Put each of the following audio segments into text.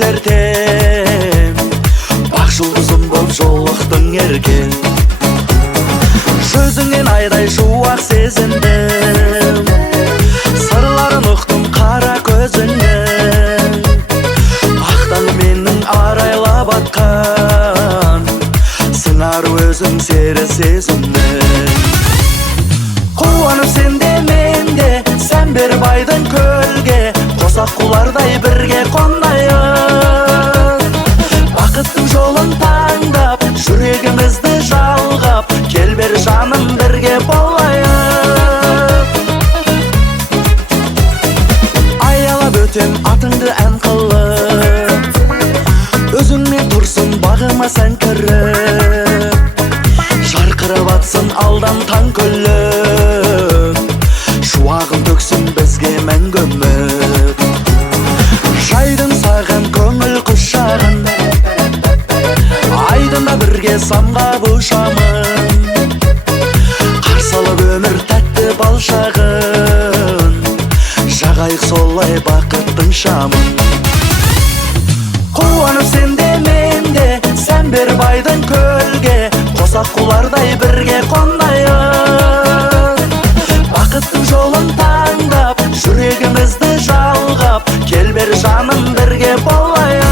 кечертем, бак жұлдызым боп жолықтың еркен. Жүзіңнен айдай шуақ сезіндім, сырларын ұқтым қара көзіңнен. Ақтан менің арайлап атқан, сыңар өзің сері сезімнен. Қуанып сенде менде, сән бер байдың көлге, қосақ құлардай бірге қонайық. Бақыттың жолын таңдап, жүрегімізді жалғап, кел бер жаным бірге болайық. Аялап өтем атыңды ән қылып, өзіңмен тұрсын бағыма сән кіріп. Жарқырап атсын алдан таң күліп, шуағын төксін бізге мәңгі үміт. Жайдың саған көңіл құшағын, айдында бірге самғап ұшамын. Қарсы алып өмір тәтті бал шағын, жағайық солай бақыттың шамын. Қуанып сенде менде, сән бер байдың көлге, қосақ құлардай бірге қонайық. Бақыттың жолын таңдап, жүрегімізді жалғап, кел бер жаным бірге болайық.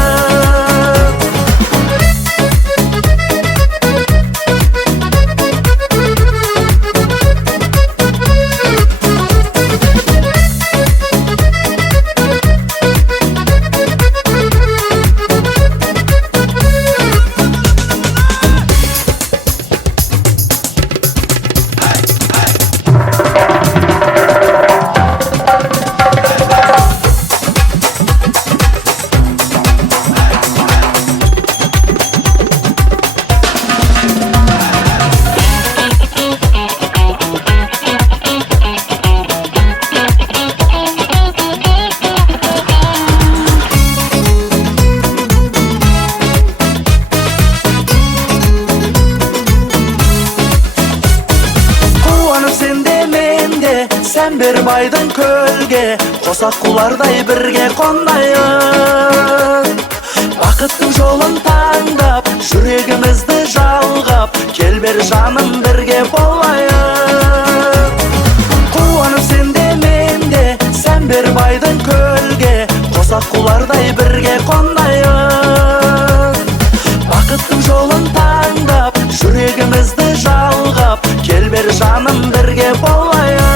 Сән бер байдың көлге, қосақ құлардай бірге қонайық. Бақыттың жолын таңдап, жүрегімізді жалғап, кел бер жаным бірге болайық. Қуанып сенде менде, сән бер байдың көлге, қосақ құлардай бірге қонайық. Бақыттың жолын таңдап, жүрегімізді жалғап, кел бер жаным бірге болайық.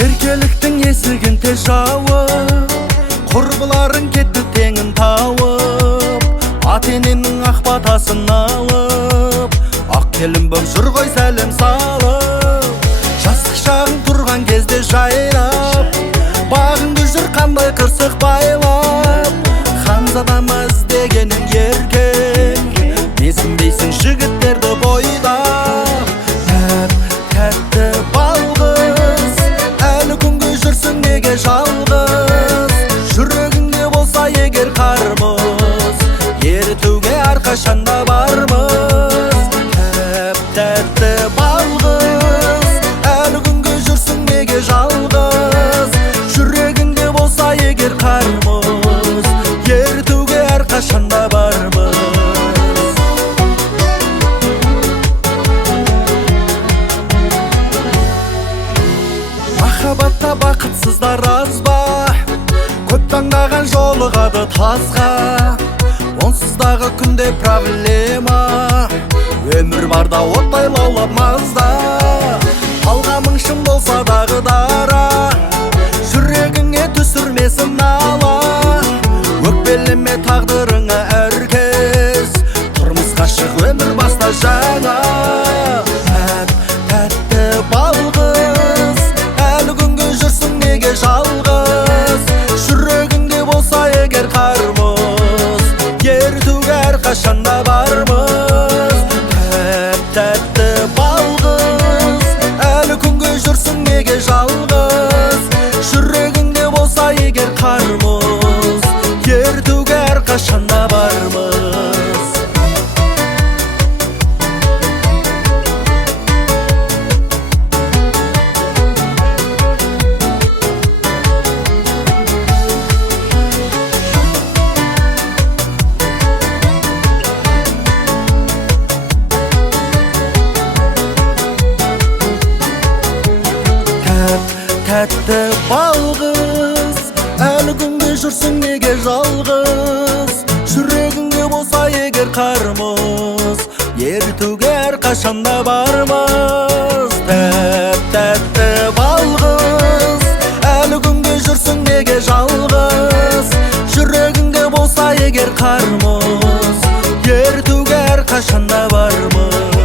Еркеліктің есігін тез жауып, құрбыларың кетті теңін тауып. Ата-енеңнің ақ батасын алып, ақ келін боп жүр ғой сәлем салып. Жастық шағың тұрған кезде жайлап, бағыңды жүр қандай қырсық байлап. Ханзадамыз дегенің еркек, менсінбейсің жігіттерді бойдап. Тәтті балғыз, әлі күнге жүрсің неге жалғыз. Жүрегіңде болса егер қармыз, ерітуге әрқашанда бармыз. Тәтті балғыз, әлі күнге жүрсің неге жалғыз. Жүрегіңде болса егер қармыз, ерітуге әрқашанда бармыз. Махаббатта бақытсыздар аз ба, көп таңдаған жолығады тасқа. Онсыздағы күнде проблема, өмір барда оттай лаулап мазда. Талғамың шын болса дағы дара, жүрегіңе түсірмесін нала. Өкпелеме тағдырыңа әркез, тұрмысқа шық өмір баста жаңа. Тәтті балғыз, әлі күнге жүрсің неге жалғыз. Жүрегіңде болса егер қармыз, қашанда бармыз. Тәтті балғыз, әлі күнге жүрсің неге жалғыз? Жүрегіңде болса егер қармыз, ертуге әрқашанда бармыз. Тәтті балғыз, әлі күнге жүрсің неге жалғыз? Жүрегіңде болса егер қармыз, ертуге әрқашанда бармыз. Тәтті балғыз, әлі күнге жүрсің неге жалғыз? Жүрегіңде болса егер қармыз, ертуге әрқашанда бармыз.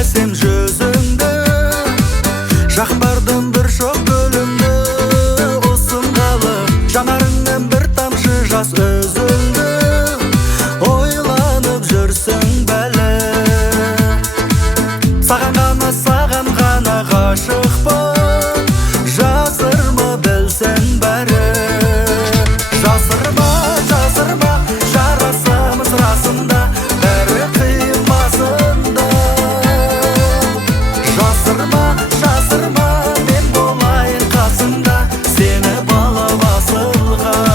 Әсем жүзіңді, жақпардың бір шоқ гүліңді, осынғалы жанарыңнан бір тамшы жас үзілді. Ойланып жүрсің бәлі, саған ғана ғашықпын, жасырма білсең бәрі. Жасырма жарасымыз расында, бәрі қиын басында. Жасырма, мен болайын қасыңда, сені балап асылған.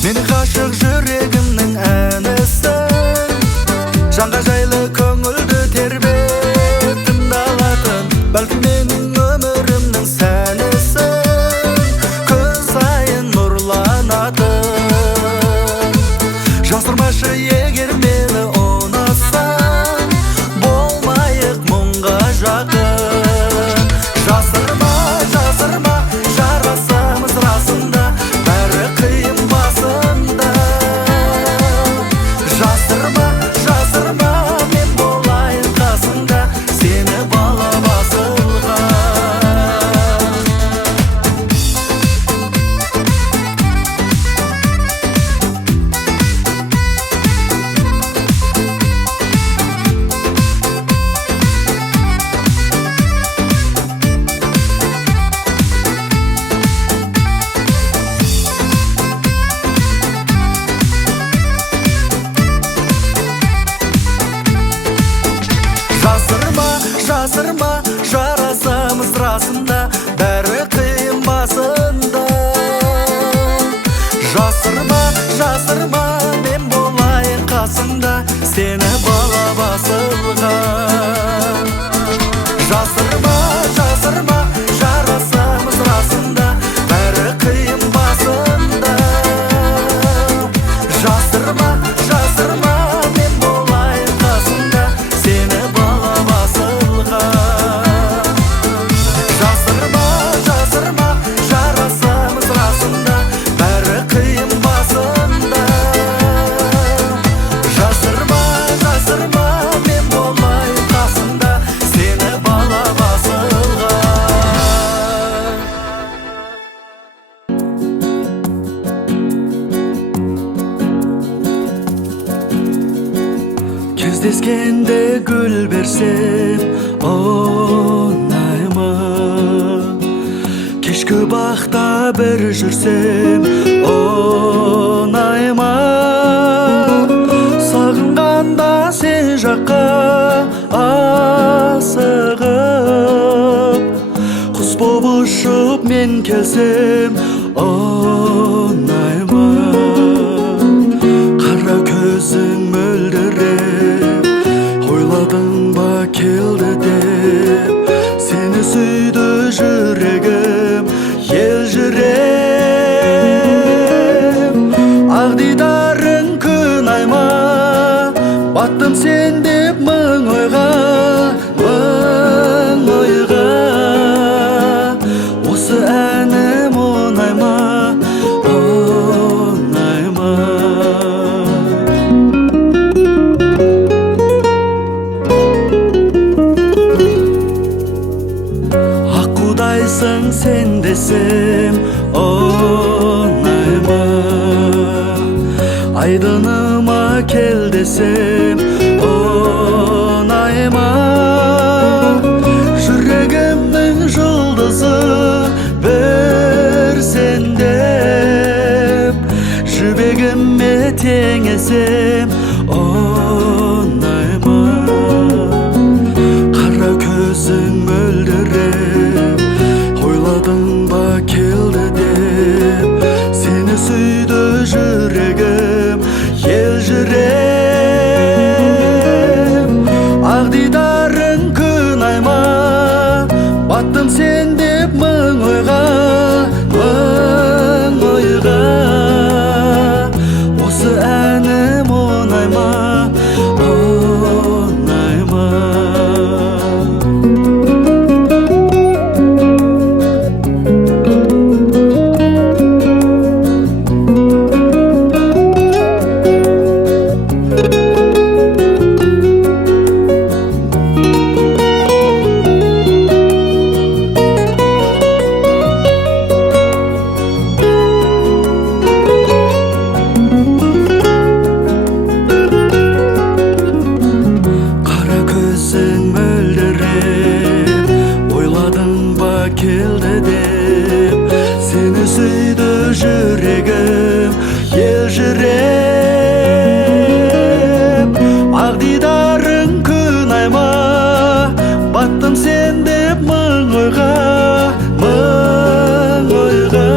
Мені ғашық жүрегімнің әнісің, жанға жайлы көңілді тербеп тыңдалатын, бәлкім менің өмірімнің сәнісің, күн сайын нұрланатын. Жасырмашы егер мені ұнатсаң, болмайық мұңға жақын. Жасырма, жарасымыз расында, бәрі қиын басында. Жасырма, мен болайын қасыңда, сені балап асылған. Жасырма, жарасымыз расында, бәрі қиын басында. Жасырма, мен болайын қасыңда, сені балап асылған. Жасырма, жарасымыз расында, бәрі қиын басында. Жасырма, мен болайын қасыңда, сені балап асылған. Жасырма, жарасымыз расында, бәрі қиын басында. Жасырма, мен болайын қасыңда, сені балап асылған. Кездескенде гүл берсем, оңайма. Кешкі бақта бір жүрсем, оңайма. desem onayma. Kara közün mölderep oyladың ба келді деп. Seni suydu жүрегім елжіреп. Ақ дидарың күн айма, баттым сен деп мың ойға, мың ойға. Осы әнім оңайма, оңайма. Аққудайсың сен десем оңайма. Айдыныма кел десем оңайма. Жүрегімнің жұлдызы бір сен деп. Жібегіме теңесем оңайма. Қара көзің мөлдіреп ойладың ба келді деп. Сені сүйді жүрегім елжіреп. Ақ дидарың күн айма, баттым сен деп мың ойға, мың ойға. Осы әнім оңайма, оңайма. Келді деп. Сені сүйді жүрегім елжіреп. Ақ дидарың күн айма, баттым сен деп мың ойға, мың ойға.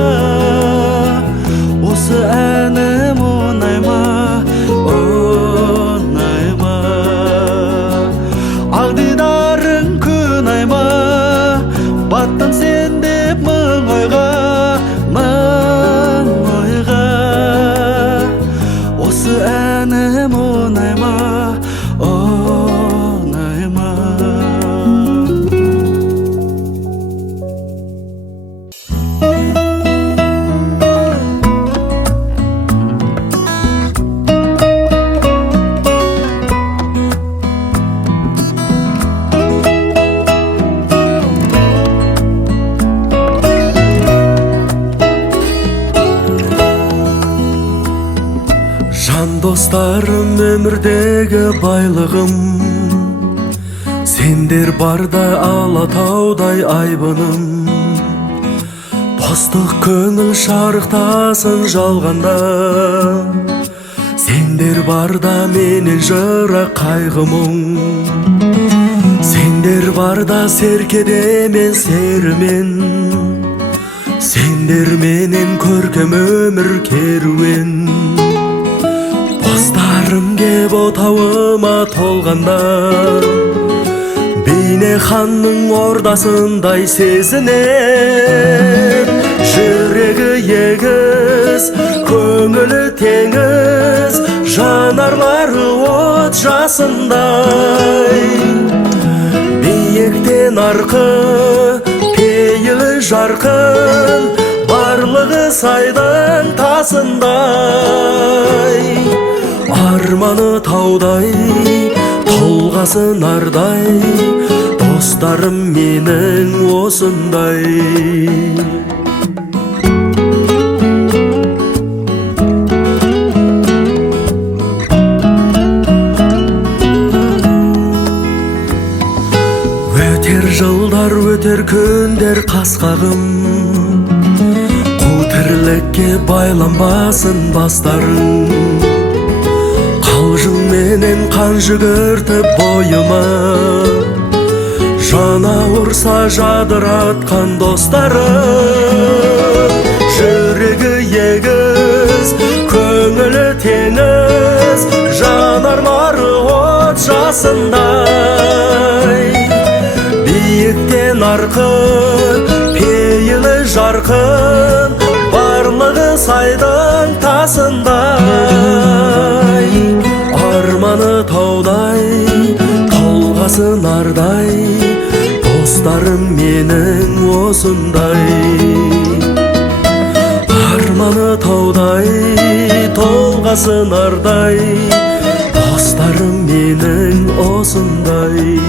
Осы әнім оңайма, оңайма. Ақ дидарың күн айма, баттым сен деп мың ойға, мың ойға. Осы әнім оңайма, оңайма. Жан достарым өмірдегі байлығым, сендер барда алатаудай айбыным. Достық көңіл шарықтасын жалғанда, сендер барда менен жырақ қайғымың. Сендер барда серкеде мен серімен, сендер менен көркем өмір керуен. Достарым кеп отауыма толғанда, бейне ханның ордасындай сезінем. Жүрегі егіз, көңілі теңіз, жанарлары от жасындай. Биіктен арқы, пейілі жарқын, барлығы сайдың тасындай. Арманы таудай, толғасы нардай, достарым менің осындай. Өтер жылдар, өтер күндер қасқағым, қу тірлікке байланбасын бастарың. Қалжың менен қан жүгіртіп бойыма, жана урса жадыратқан достарым, жүрегі егіз, көңілі теңіз, жанарлары от жасындай. Биіктен арқын, пейілі жарқын, барлығы сайдың тасындай. Арманы таудай, толғасы нардай, достарым менің осындай. Арманы таудай, толғасы нардай, достарым менің осындай.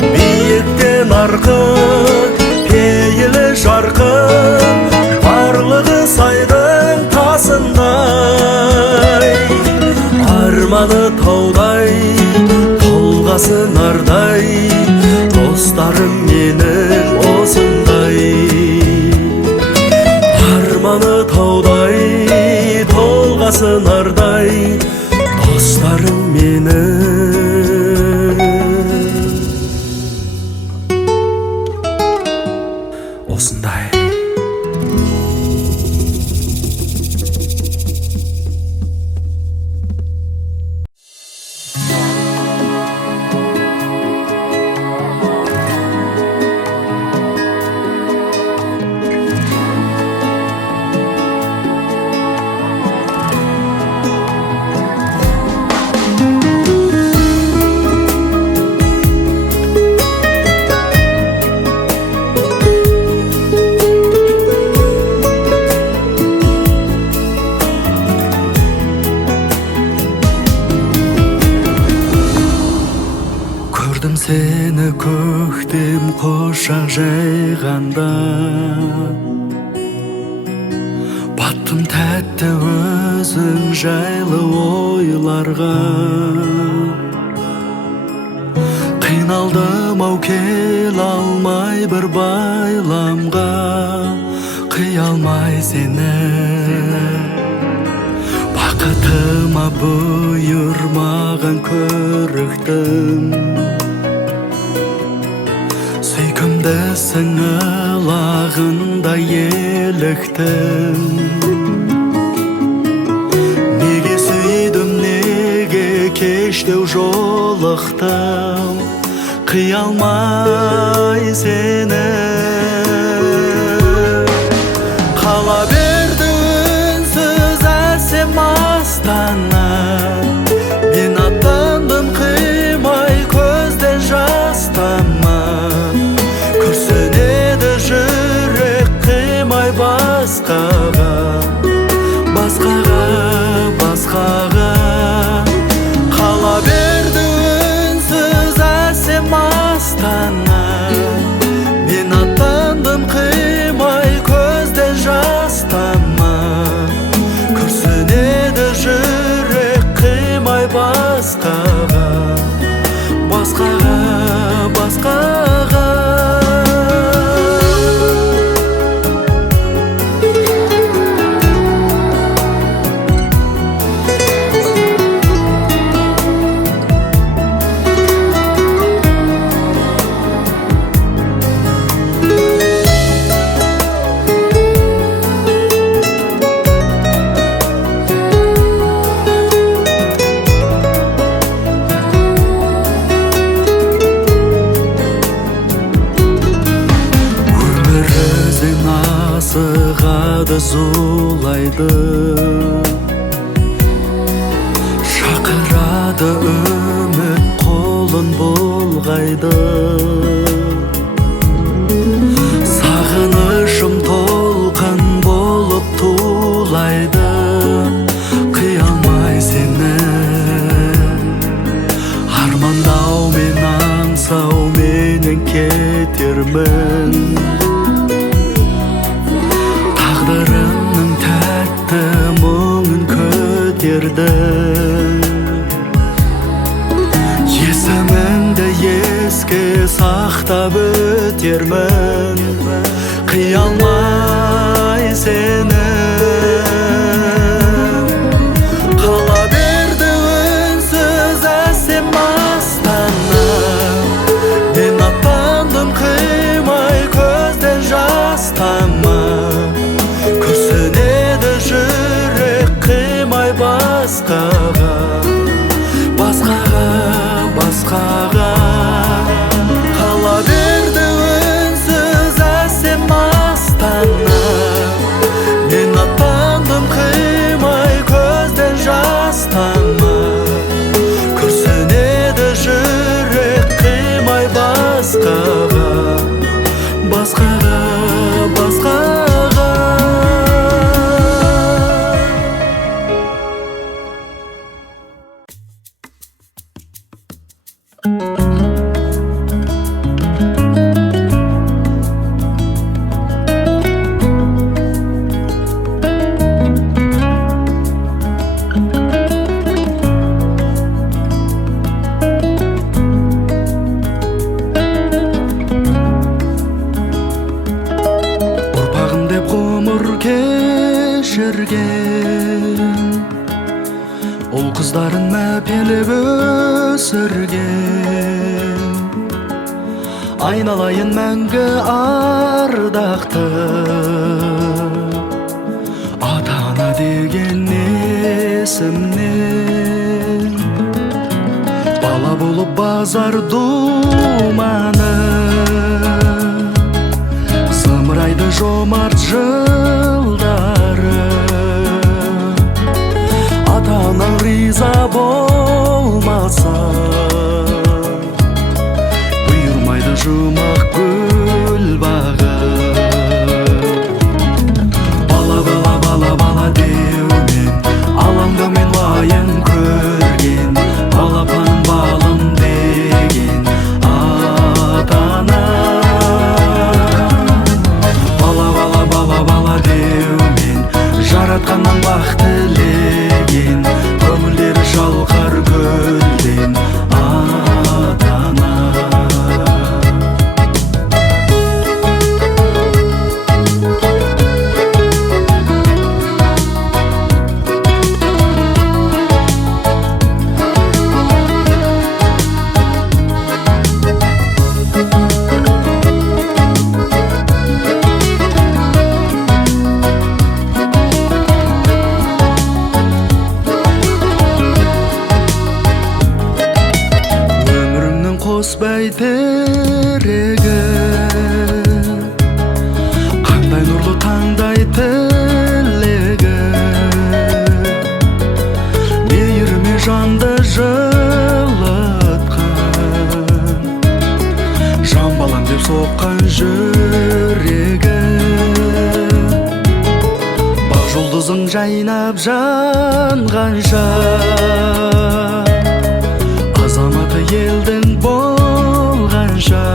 Биіктен арқын, пейілі жарқын, барлығы сайдың тасындай. Арманы таудай, толғасы нардай, достарым менің осындай. Арманы таудай, толғасы нардай, достарым менің осындай. Көрдім сені көктем құшақ жайғанда, баттым тәтті өзің жайлы ойларға. Қиналдым ау келе алмай бір байламға, қия алмай сені. Бақытыма бұйырмаған көріктім, сүйкімді сыңылағында еліктім. Неге сүйдім, неге кештеу жолықтым, қия алмай сені. Қала берді үнсіз әсем астана, мен аттандым қимай көзден жас тамам. Күрсінеді жүрек қимай басқаға, басқаға, басқаға. Қала берді үнсіз әсем астана, мен аттандым қимай көзден жас тамам. Күрсінеді жүрек қимай басқаға, басқаға, басқаға. Асығады, зулайды, шақырады үміт қолын бұлғайды. Сағынышым толқын болып тулайды, қия алмай сені. Армандаумен аңсап өтерді. Есіміңді еске сақтап өтермін, қия алмай сені. Қала берді үнсіз әсем астана, мен аттандым қимай көзден жас тамып. Күрсінеді жүрек қимай басқаға, басқаға, басқаға. Қала берді үнсіз әсем астана, мен аттандым қимай көзден жас тамып. Күрсінеді жүрек қимай басқаға, басқаға, басқаға. Ұрпағым деп ғұмыр кешірген, ұл қыздарын мәпелеп өсірген. Айналайын мәңгі ардақты, ата-ана деген есімнен. Бала болып базар думаны, зымырайды жомарт жылдары. Ата-анаң риза болмаса, бұйырмайды жұмақ гүл бағы. Бала, бала, бала, бала деумен, алаңда мен уайым көрген. Балапан балым деген ата-ана. Бала, бала, бала, бала деумен, жаратқаннан бақ тілеген. Көңілдері шалқар гүлден ата-ана. Қос бәйтерегі, қандай нұрлы таңдай тілегі. Мейіріме жанды жылытқан, жан балам деп соққан жүрегі. Бақ жұлдызың жайнап жанғанша, азаматы елдің болғанша.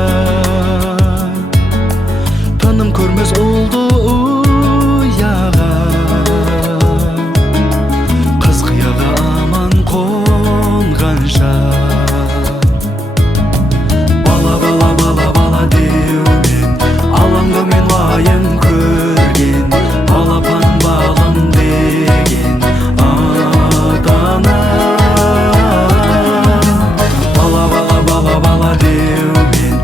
Тыным көрмес ұлды ұяға, қыз қияға аман қонғанша. Бала, бала, бала, бала деумен, алаңда мен уайым көрген. Балапан балым деген ата-ана. Бала, бала, бала, бала деумен,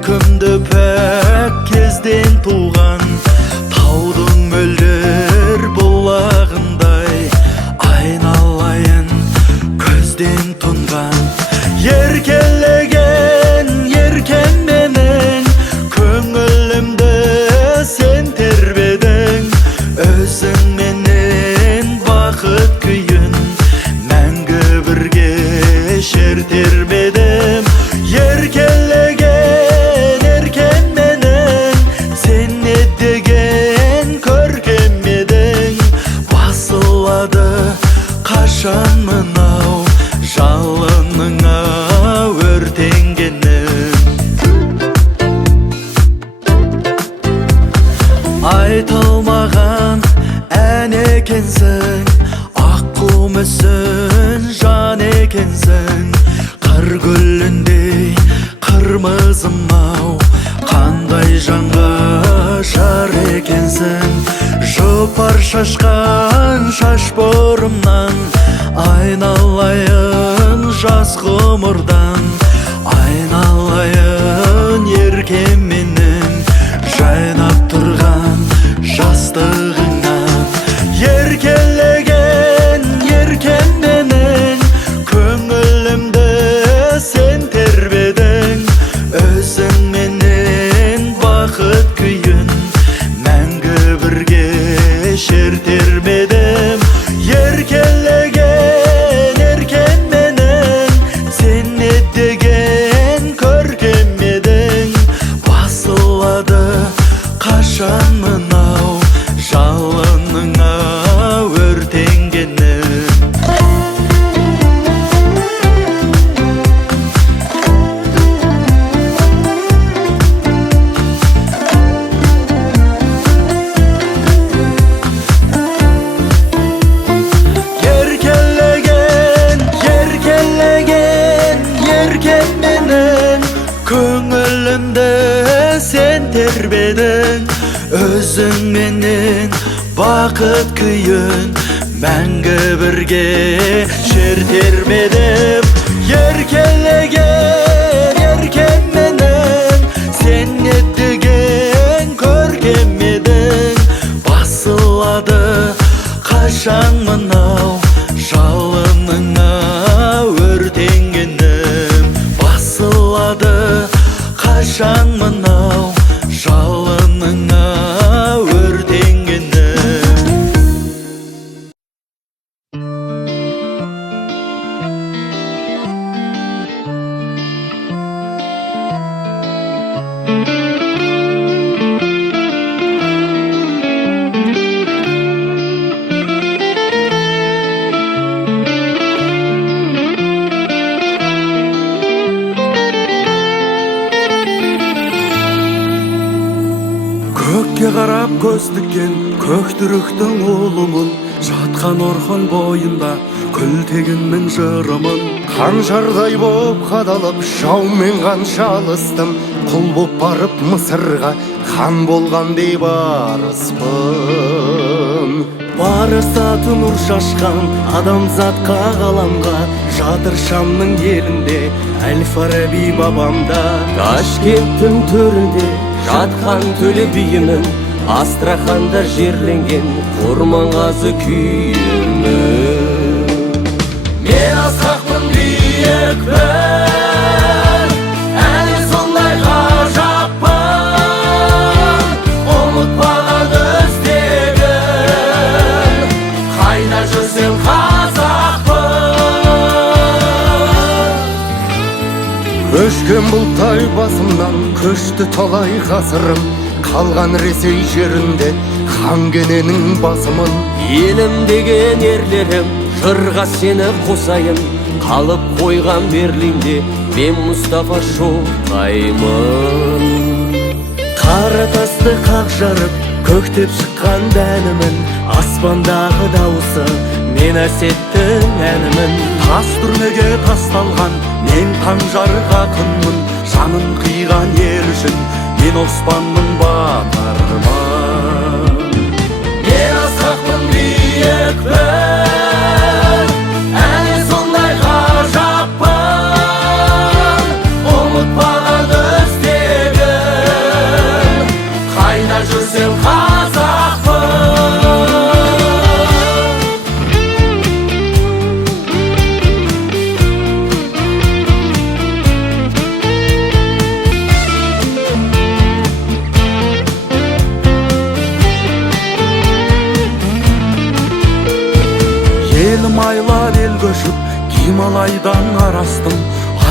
Өйкімді пәк кезден туған, таудың мөлдір бұлағындай айналайын көзден тұнған. Еркелеген еркен менің, көңілімді сен тербедің. Өзің менен бақыт күйін мәңгі бірге шертермедім. Еркелеген еркен менің, сен не деген көркем едің. Басылады қашан мынау жалыныңа өртенгенім. Айтылмаған ән екенсің, аққу мүсін жан екенсің. Қыр гүліндей қырмызым-ау, қандай жанға жар екенсің. Жұпар шашқан шаш бұрымнан, айналайын жас ғұмырдан. Айналайын еркем менің, жайнап тұрған жастығыңнан. Еркелеген еркен менің, көңілімді сен тербедің. Өзің менен бақыт күйін мәңгі бірге шертермедім. Еркелеген еркен менің, сен не деген көркем едің. Басылады қашан мынау жалыныңа өртенгенім. Көңілімді сен тербедің. Өзің менен бақыт күйін мәңгі бірге шертермедім. Еркелеген еркен менің, сен не деген көркем едің. Басылады қашан мынау жалыныңа өртенгенім. Басылады қашан мынау жалыныңа өртенгенім. Көкке қарап көз тіккен көктүріктің ұлымын, жатқан орхон бойында күлтегіннің жырымын. Қанжардай боп қадалып жаумен қанша алыстым, құл боп барып Мысырға хан болған бейбарыспын. Барысаты нұр шашқан адамзатқа ғаламға, жатыр Шамның елінде Әл-Фараби бабамда. Ташкенттің төрінде жатқан төле биімін, Астраханда жерленген Құрманғазы күйімін. Мен асқақпын, биікпін, әне сондай ғажаппын. Ұмытпаған өздегін, қайда жүрсем қазақпын. Өшкен бұлтай басымнан көшті талай ғасырым, қалған Ресей жерінде хан кененің басымын. Елім деген ерлерім, жырға сені қосайын, қалып қойған Берлинде мен Мұстафа Шоқаймын. Қара тасты қақ жарып көктеп шыққан дәнімін, аспандағы дауысы мен әсеттің әнімін. Тас түрмеге тасталған мен қанжарға күнмін, жанын қиған ел үшін мен Оспанмын, батырмын. Мен асқақпын, биікпін, әне сондай ғажаппын. Ұмытпаған өздегін, Гималайдан арастым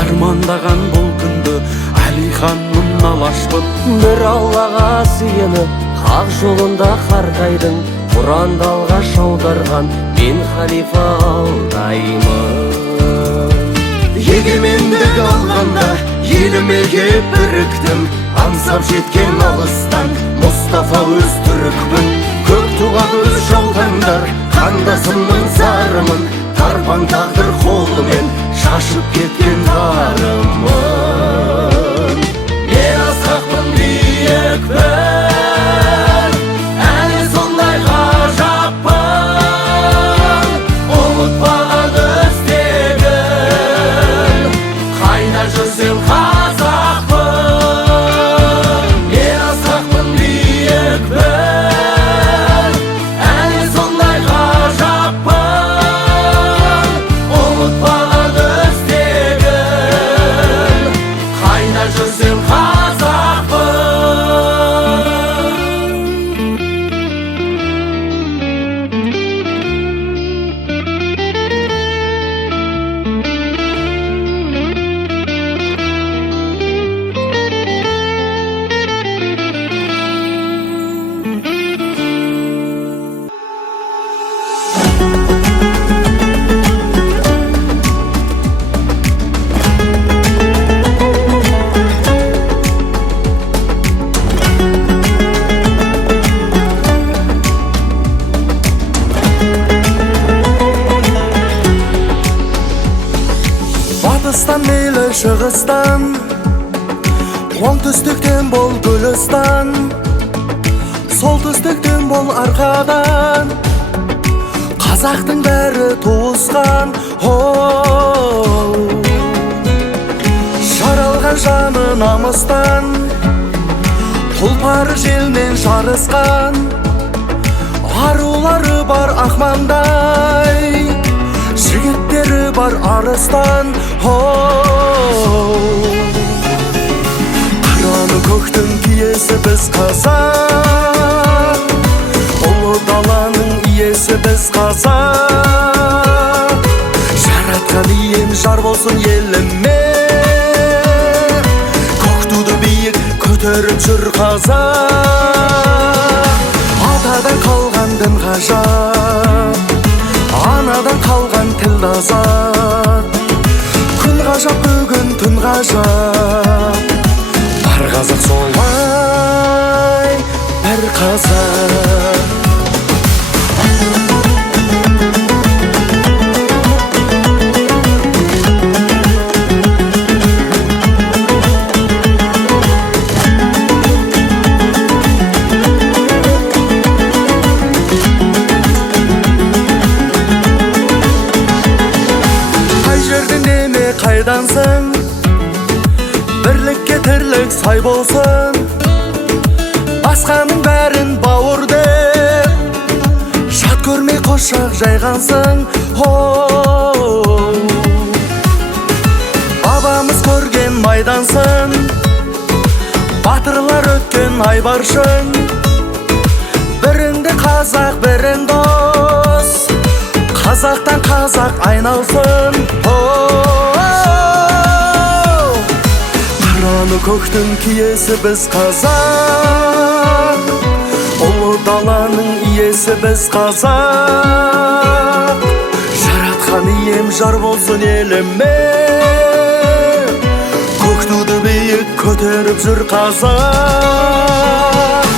армандаган бул күндү, Алиханмын алашпын. Бір Аллаға сыйынып хак жолунда каргайдың, Куранды алгаш аударган мен халифа алдаймын. Егемендік алғанда еліме кеп біріктім, аңсап жеткен алыстан Мұстафа өз түрікпін. Көк туға көз жауғандар қандасымның зарымын, тарпаң тағдыр қолымен шашып кеткен дарымын. Мен асқақпын, биікпін, әлі сондай ғажаппын, ұмытпаған өстегін, қайда жүрсем қазақпын. Мен асқақпын, биікпін, әлі сондай ғажаппын, ұмытпаған өстегін, қайда жүрсем қазақпын. Батыстан мейлі шығыстан, оңтүстіктен бол Гүлістан, солтүстіктен бол арқадан, қазақтың бәрі туысқан. Жаралған жаны намыстан, тұлпары желмен жарысқан, арулары бар Ақмандай, жігіттері бар арыстан. Қыраны көктің киесі біз қазақ, ұлы даланың иесі біз қазақ. Жаратқан ием жар болсын еліме, көк туды биік көтеріп жүр қазақ. Атадан қалған дін ғажап, анадан қалған тіл азат. Күн ғажап, бүгін түн ғажап, бар қазақ солай, бір қазақ. Қайдансың, бірлікке тірлік сай болсын, басқаның бәрін бауыр деп, жат көрмей қошақ жайғансың. Бабамыз көрген майдансың, батырлар өткен айбаршың, біріңді қазақ, бірің дос, қазақтан қазақ айналсын. Қыраны көктің киесі біз қазақ, ұлы даланың иесі біз қазақ. Жаратқан ием жар болсын еліме, көк туды биік көтеріп жүр қазақ.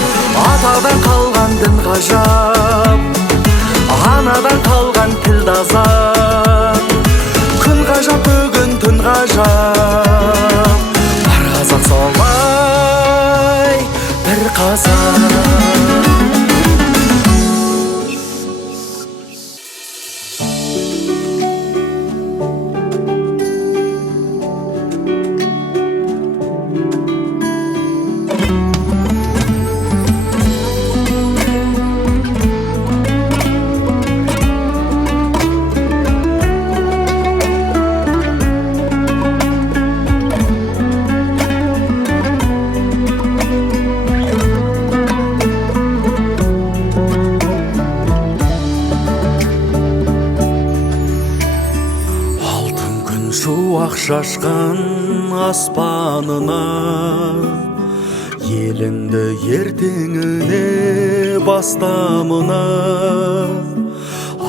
Атадан қалған дін ғажап, анадан қалған тіл азат. Күн ғажап, бүгін түн ғажап, бар қазақ солай, бір қазақ. шашқан аспанына, еліңді ертеңіне бастамына,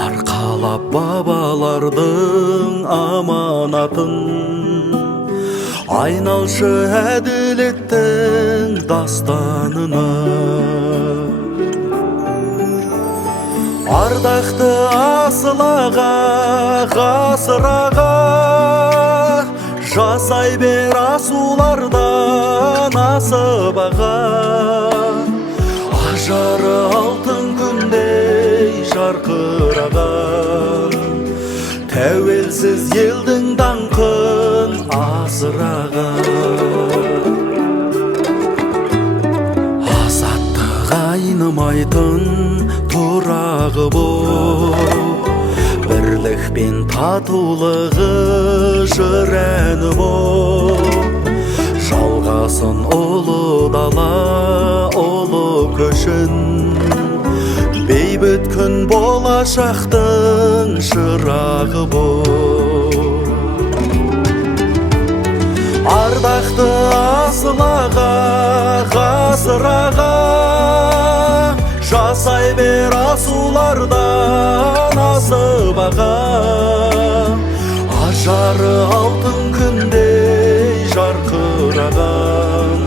арқалап бабалардың аманатын, айналшы әділеттің дастанына. Ардақты асыл аға, ғасыр аға, жасай бер асулардан асып аға. Ажары алтын күндей жарқыраған, тәуелсіз елдің даңқын асыраған. Азаттық айнымайтын тұрағы боп, бірлік пен татулығы жыр әні боп, жалғасын ұлы дала, ұлы көшін, бейбіт күн болашақтың шырағы боп. Ардақты асыл аға, ғасыр аға, жасай бер асулардан асып аға. Ажары алтын күндей жарқыраған,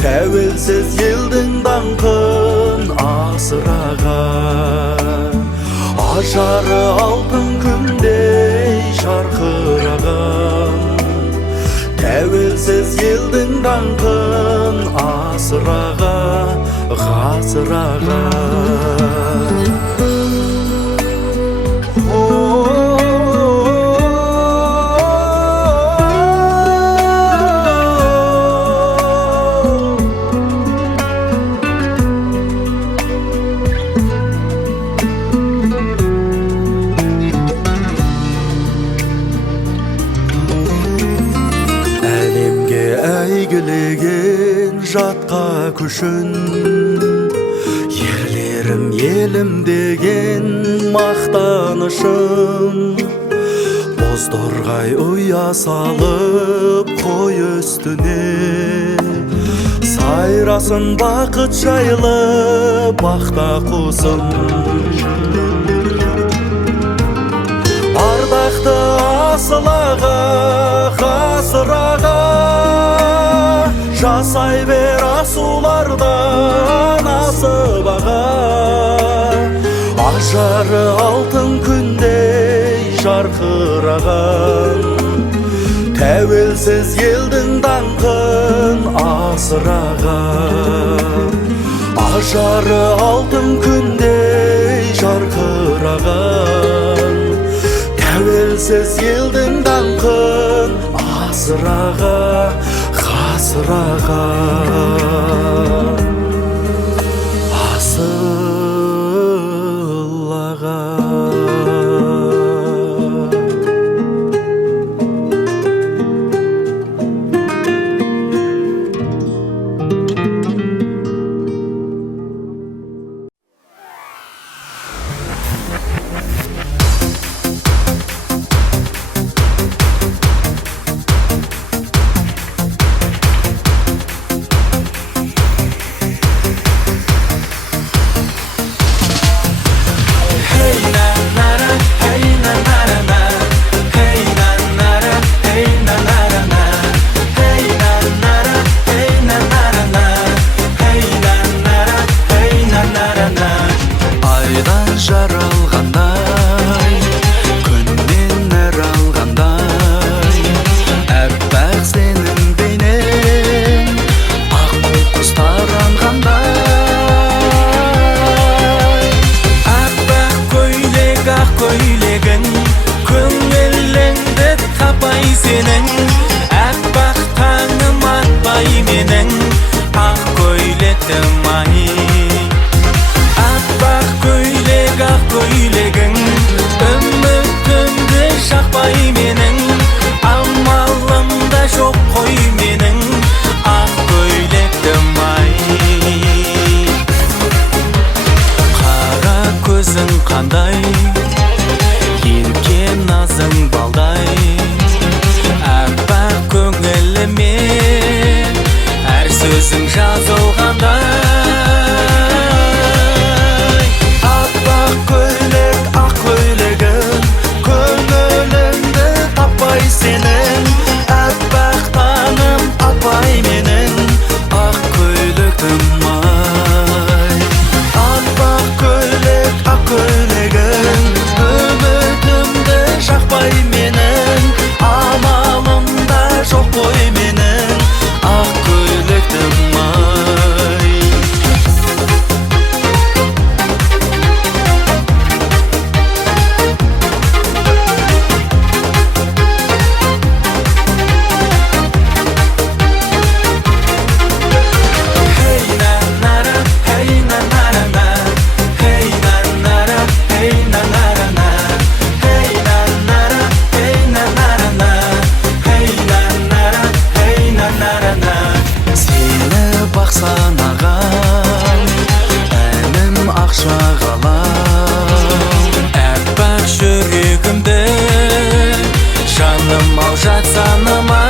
тәуелсіз елдің даңқын асыраған. Ажары алтын күндей жарқыраған, тәуелсіз елдің даңқын асыраған, ғасыр аға. Әлемге әйгілеген жатқа күшін, ерлерім елім деген мақтанышым, бозторғай ұя салып қой үстіне, сайрасын бақыт жайлы бақта құсым. Ардақты асыл аға, ғасыр аға, жасай бер асулардан асып аға. Ажары алтын күндей жарқыраған, тәуелсіз елдің даңқын асыраған. Ажары алтын күндей жарқыраған, тәуелсіз елдің даңқын асыраған, ғасыр аға. Асыл аға. өзің жазылғандай. Аппақ көйлек, ақ көйлегім, көңіліңді таппай сенің. Аппақ таңым апай менің, ақ көйлектім ай. Аппақ көйлек, ақ көйлегім, үмітімді жақпай менің. Амалымда жоқ қой менің, ақ көйлектім ай. Hey na na na, hey na na na na, hey na na na, hey na na na na, hey na na na, hey na na na na, hey na na na, hey na na na na. Seni baqsan ағам, әнім ақша қалам. Әппақ жүрегімді жаным ал жатсаныма.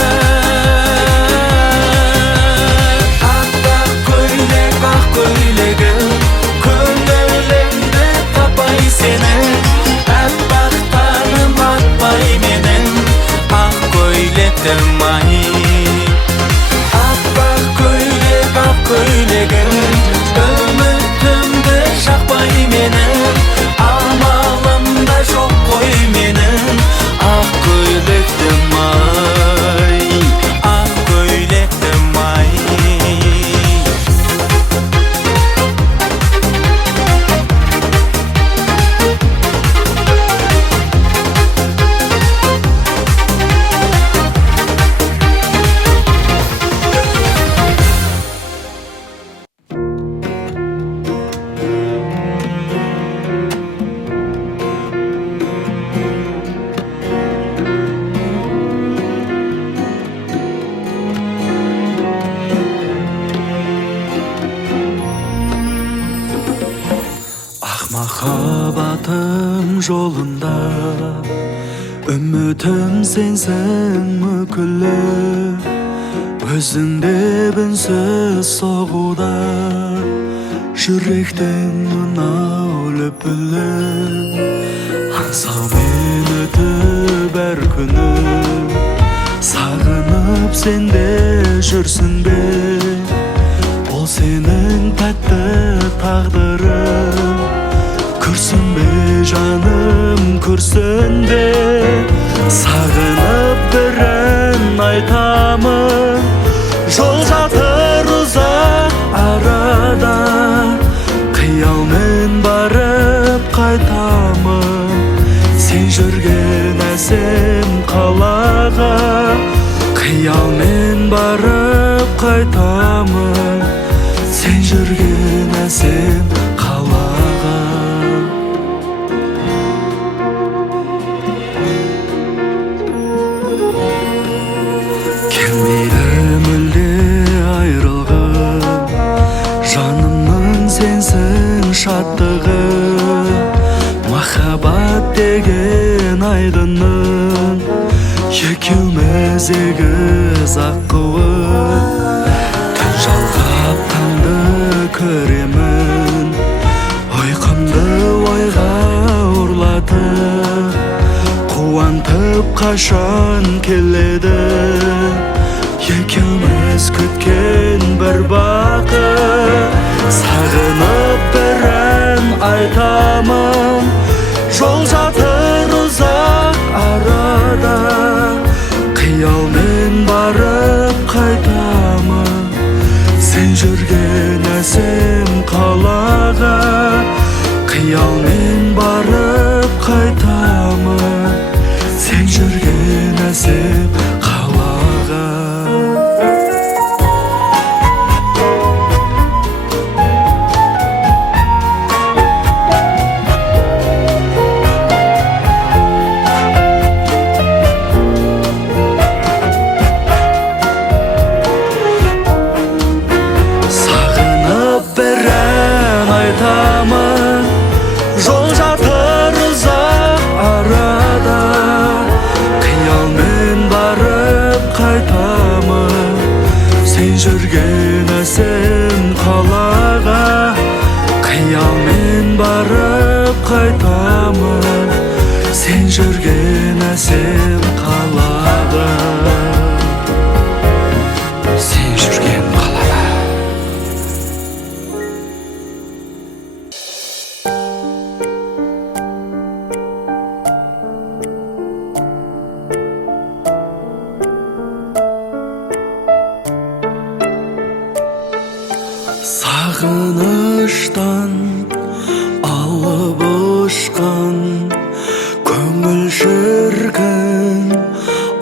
Аппақ көйлек, ақ көйлегім, көңіліңді таппай сенің. Аппақ таңым атпай менің, Ақ көйлектім ай. аппақ көйлек, ақ көйлегім, үмітімді жақпай менің. Амалымда жоқ қой менің, ақ көйлектім ай. Ақ көйлектім ай. Ақ махаббатым жолында үмітім сенсің мүкілі. Өзіңде үнсіз соғуда жүректің мынау лүпілі. Аңсау мен өтіп әр күні, сағынып сенде жүрсің бе? Ол сенің тәтті тағдырың, күрсінбе жаным, күрсінбе. Сағынып бір ән айтамын, жол жатыр ұзақ арада. Қиялмен барып қайтамын, сен жүрген әсем қалаға. Қиялмен барып қайтамын, сен жүрген әсем қалаға. Келмейді мүлде айрылғым, жанымның сенсің шаттығы. Махаббат деген айдының, екеуміз егіз аққуы. Түн жалғап таңды көремін, ұйқымды ойға ұрлатып. Қуантып қашан келеді екеуміз күткен бір бақыт. Сағынып бір ән айтамын, жол жатыр ұзақ арада. Қиялмен барып қайтамын, сен жүрген әсем қалаға. Қиялмен барып қайтамын, сен жүрген әсем қалаға. sen қалада, Sen жүрген қалада. Сағыныштан алып ұшқан көңіл шіркін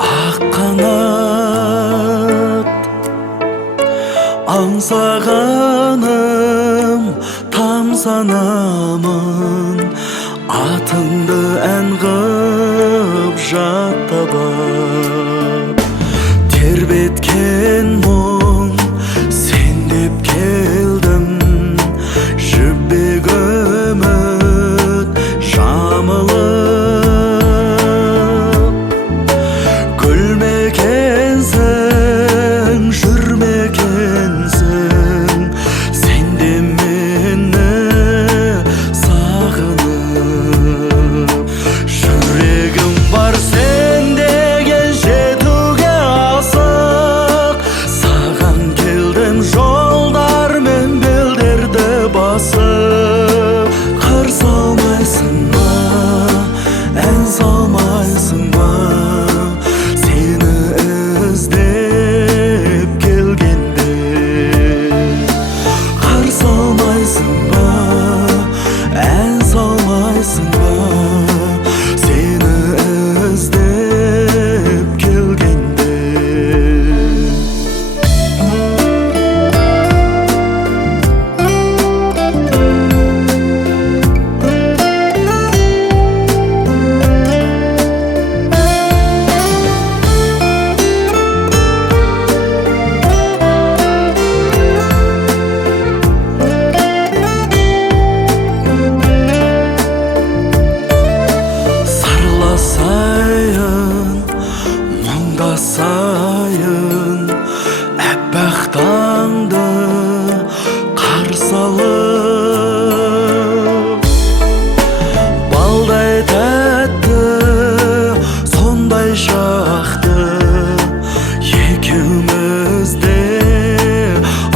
ақ қанат, аңсағаным тамсанамын, атыңды ән қып жаттап ап. Тербеткен мұң сен деп келдім, жібек үміт жамылып. Күлмекенсің, жүрмекенсің, сен де мені сағынып. Жүрегім бар сен деген жетуге асық, саған келдім жолдармен белдерді басып. Қарсы алмайсың ба, ән салмайсың ба, сені іздеп келгенде. Қарсы алмайсың ба, ән салмайсың ба, сені іздеп келгенде. Сырласайын, мұңдасайын, әппақ таңды қарсы алып. Балдай тәтті, сондай шақты, екеуміз де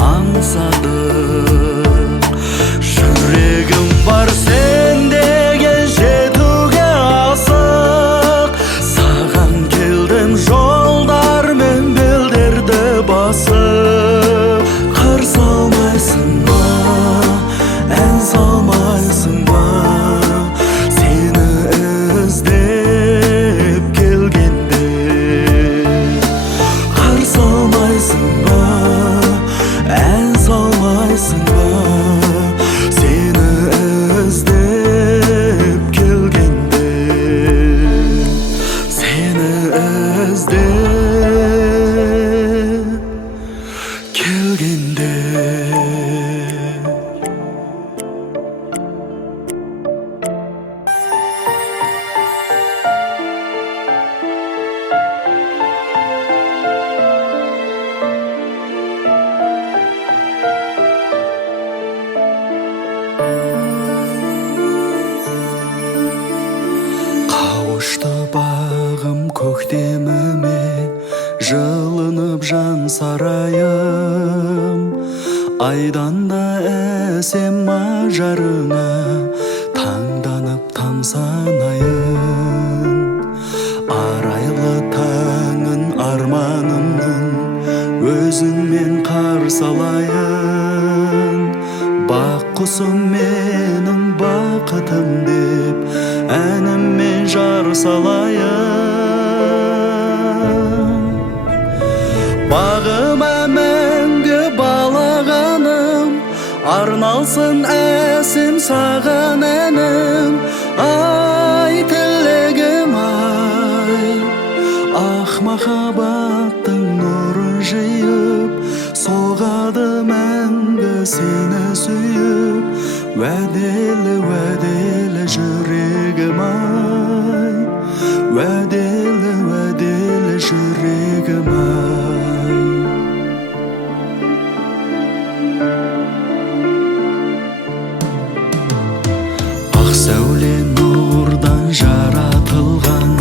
аңсадық. Жүрегім бар сен деген жетуге асық, саған келдім жолдармен белдерді басып. Қарсы алмайсың ба, ән салмайсың ба, сені іздеп келгенде. Қарсы алмайсың ба, ән салмайсың ба, сені іздеп келгенде. Сені іздеп келгенде. Қауышты бағым көктеміме, жылынып жан сарайым. Айдан да әсем ажарыңа таңданып тамсанайын. Арайлы таңын арманымның өзіңмен қарсы алайын. Бақ құсым менің бақытым деп әніммен жар салайын. Бағыма мәңгі балағаным, арналсын әсем саған әнім. Ай тілегім ай, ақ махаббаттың нұрын жиып, соғады мәңгі сені сүйіп. Уәделі, уәделі жүрегім ай, уәделі, уәделі жүрегім ай. Ақ сәуле нұрдан жаратылған,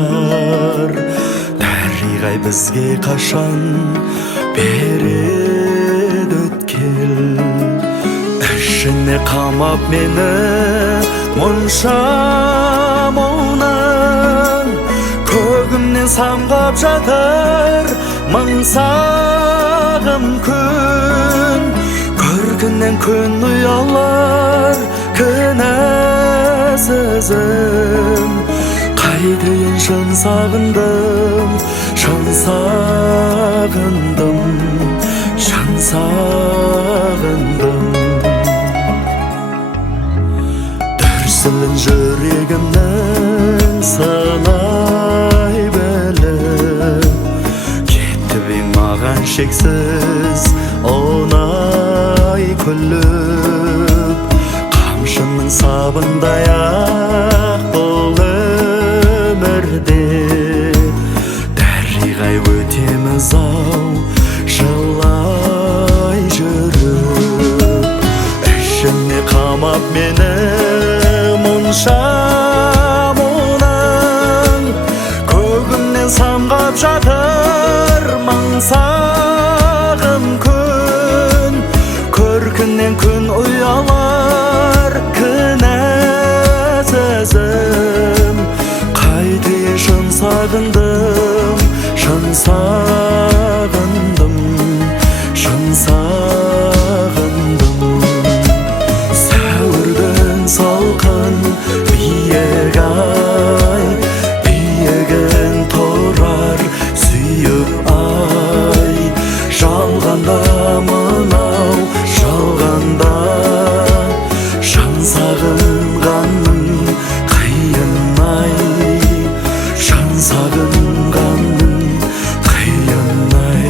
болар. Даригай бізге қашан береді өткел. Ішіне қамап мені мұнша мұңнан, көгімнен самғап жатыр мың сағым күн. Көркінен күн ұялар кінәсізім, қайтейін шын сағындым, шын сағындым, шын сағындым. Дүрсілін жүрегімнің сынай біліп, кетті бең маған шексіз оңай күліп. Қамшының сабындай-ақ бұл өмірде дариғай өтеміз ау жылай жүріп. Ішіне қамап мені мұнша мұңнан, көгімнен самғап жатыр мың сағым күн. Көркінен күн ұялар кінәсізім, қайтейін шын сағындым, шын сағындым, шын сағындым. Сәуірдің салқын биік-ай, биігін тұрар сүйіп ай. Жалғанда мынау жалғанда, шын сағынғанның қиын-ай, шын сағынғанның қиын-ай.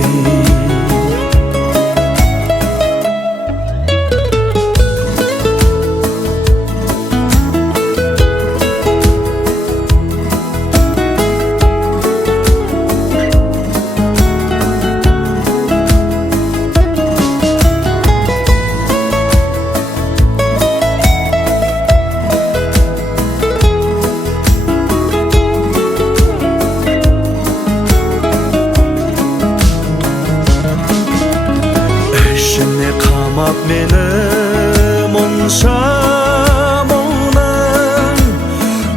Ішіне қамап мені мұнша мұңнан,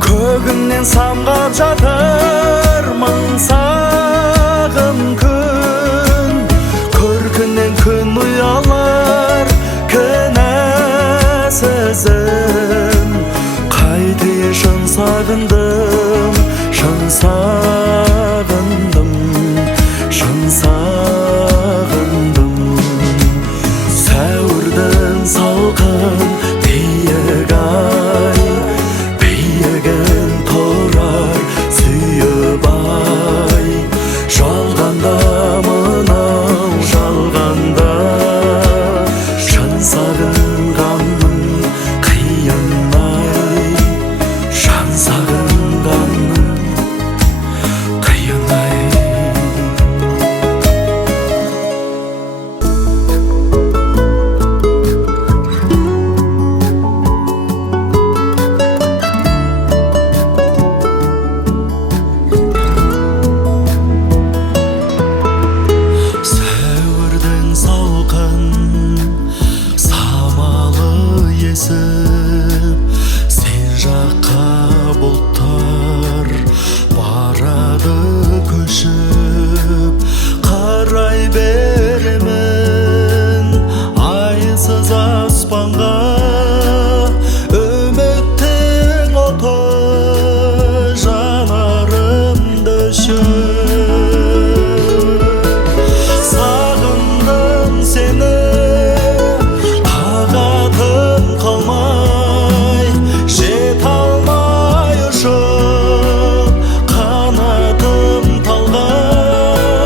көгімнен самғап жатыр мың сағым күн. Көркінен күн ұялар кінәсізім, қайтейін шын сағындым, шын сағындым, шын сағындым. Сәуірдің салқын биік-ай, биігін тұрар сүйіп ай. Жалғанда мынау жалғанда, шын сағынғанның қиын-ай, шын сағынғанның қиын-ай. Сәуірдің салқын самалы есіп, сен жаққа бұлттар барады көшіп. Қарай беремін айсыз аспанға, үміттің оты жанарымды өшіп. Сағындым сені, тағатым қалмай, жете алмай ұшып, қанатым талған.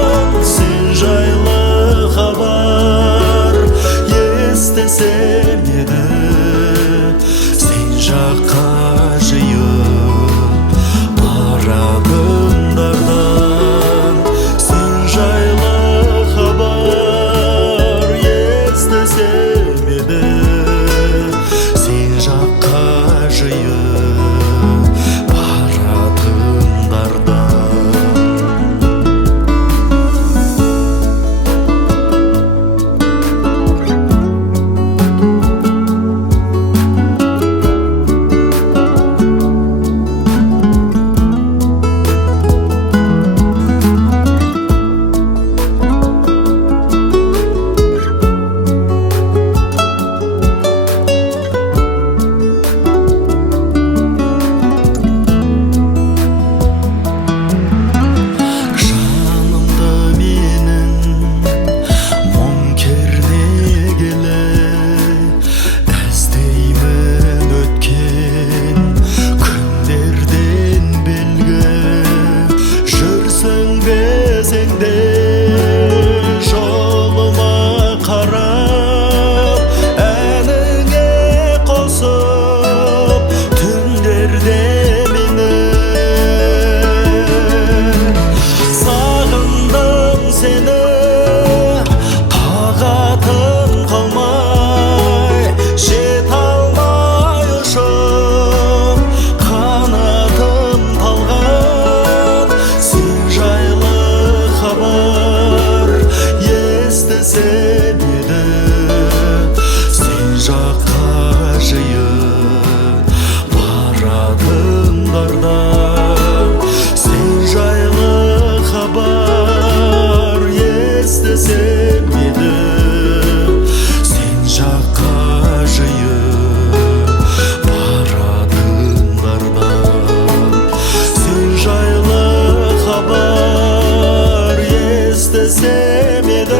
естесем еді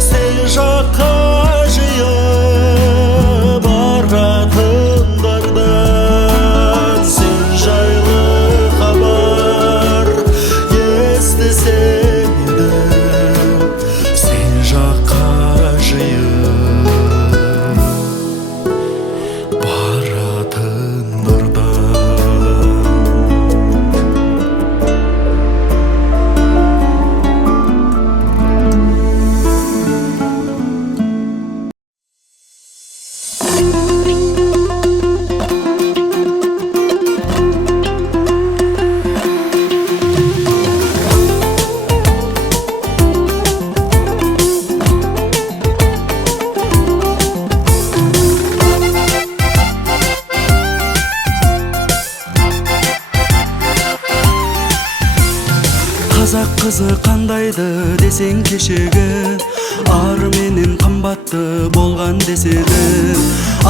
сен жаққа жиып баратындардан сен жайлы хабар естесем еді сен жаққа жиып баратындардан. Қазақ қызы қандайды десең кешегі ары менен қымбатты болған деседі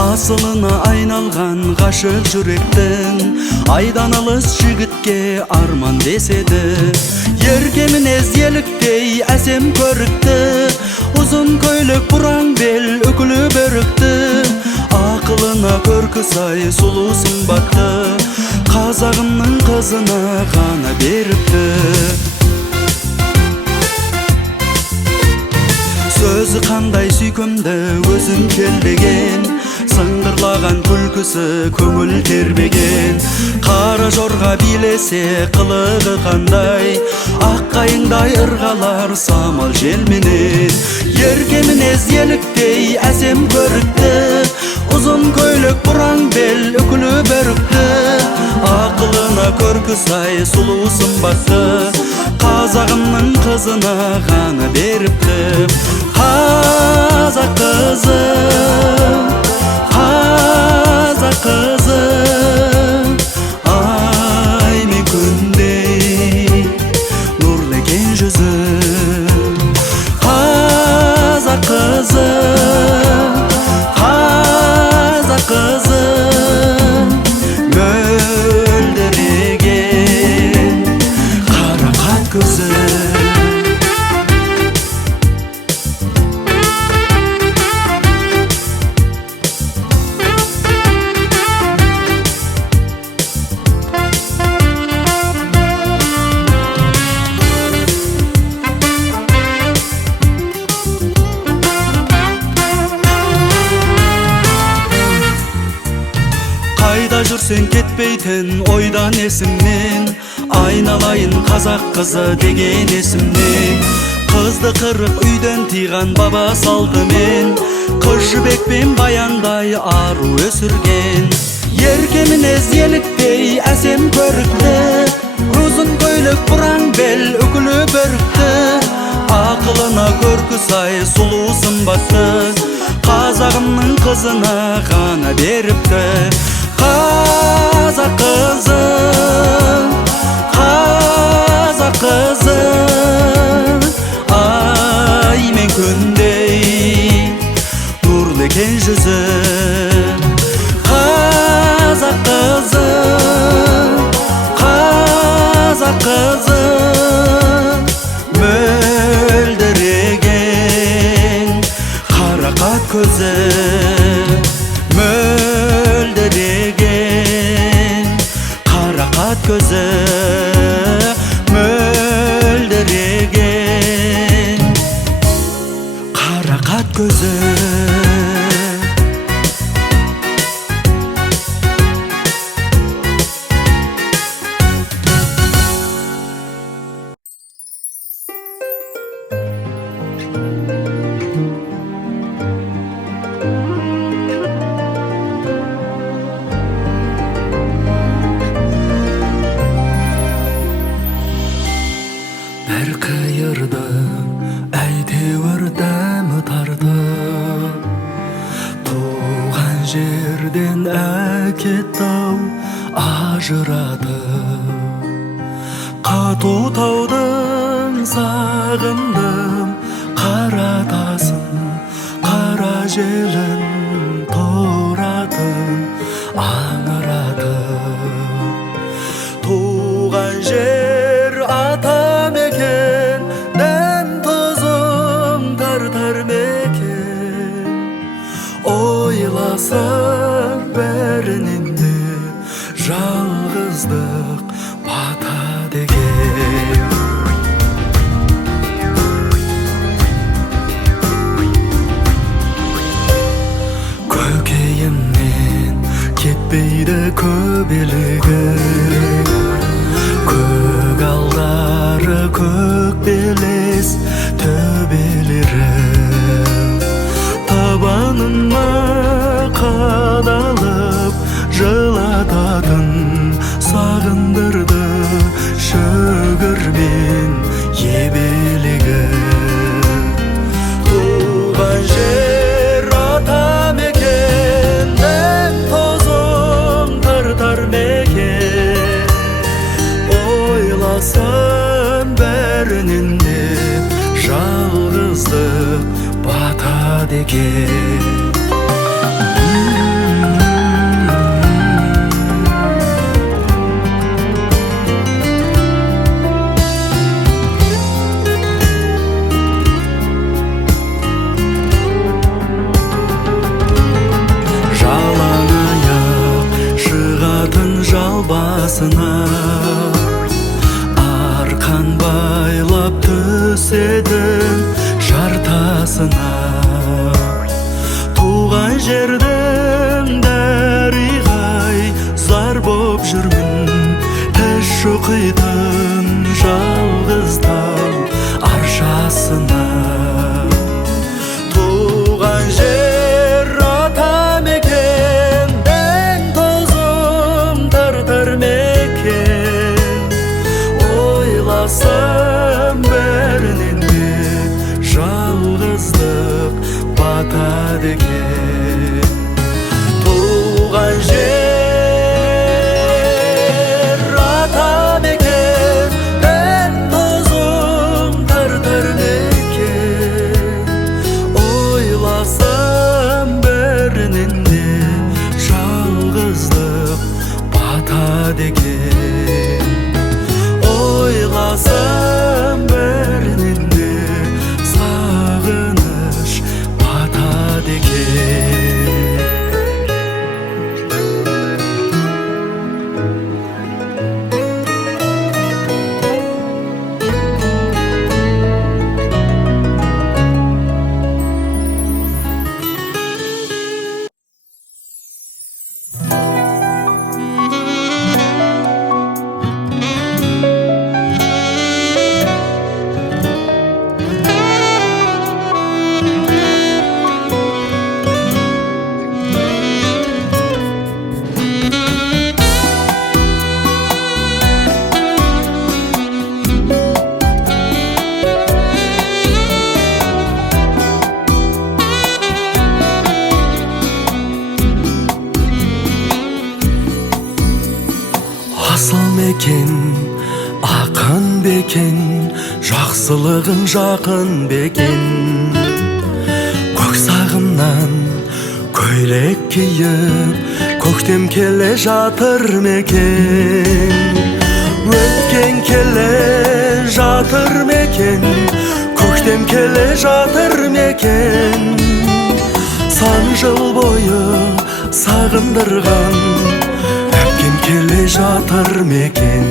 асылына айналған ғашық жүректің айдан алыс жігітке арман деседі ерке мінез еліктей әсем көрікті ұзын көйлек бұраң бел үкілі бөрікті ақылына көркі сай сұлу сымбатты қазағымның қызына ғана беріпті сөзі қандай сүйкімді өзің келбеген сыңғырлаған күлкісі көңіл тербеген қара жорға билесе қылығы қандай аққайыңдай ырғалар самал желменен ерке мінез еліктей әсем көрікті ұзын көйлек бұраң бел үкілі бөрікті ақылына көркі сай сұлу сымбатты қазағымның қызына ғана беріпті қазақ қызы ай мен күндей нұрлы екен жүзі қазақ қызы мөлдіреген қарақат көзі. Қайда жүрсең кетпейтін ойдан есімнен айналайын қазақ қызы деген есімнен қызды қырық үйден тиған баба салтымен қыз жібекпен баяндай ару өсірген ерке мінез еліктей әсем көрікті ұзын көйлек бұраң бел үкілі бөрікті ақылына көркі сай сұлу сымбатты қазағымның қызына ғана беріпті қазақ қызы ай мен күндей нұрлы екен жүзі қазақ қызы мөлдіреген қарақат көзі мөлдіреген қарақат көзі мөлдіреген қарақат көзі. Бір қиырды әйтеуір дәмі тарды туған жерден әкетті-ау ажыратып қату таудың сағындым қара тасын қара желін торатып аңыратып туған жер ата мекен ойласам бәрінен де жалғыздық батады екен. Жалаң аяқ шығатын жал басына, арқан байлап төседім жартасына. Туған жердің дәріғай зар боп жүрмін, тәш шұқитын жалғыздау аршасына. Туған жер ата мекен, дән тозым тартар мекен. Ойласам бәрінен де жалғыздық батады екен. Туған жер ата мекен, дән тозым тартар мекен. Ойласам бәрінен де жалғыздық батады екен. Ойласам бәрінен де сағыныш батады екен. Асыл мекен, ақын бекен, жақсылығың жақын бекен. Көк сағымнан көйлек киіп, көктем келе жатыр мекен. Өткен келе жатыр мекен, көктем келе жатыр мекен. Сан жыл бойы сағындырған әпкем келе жатыр мекен.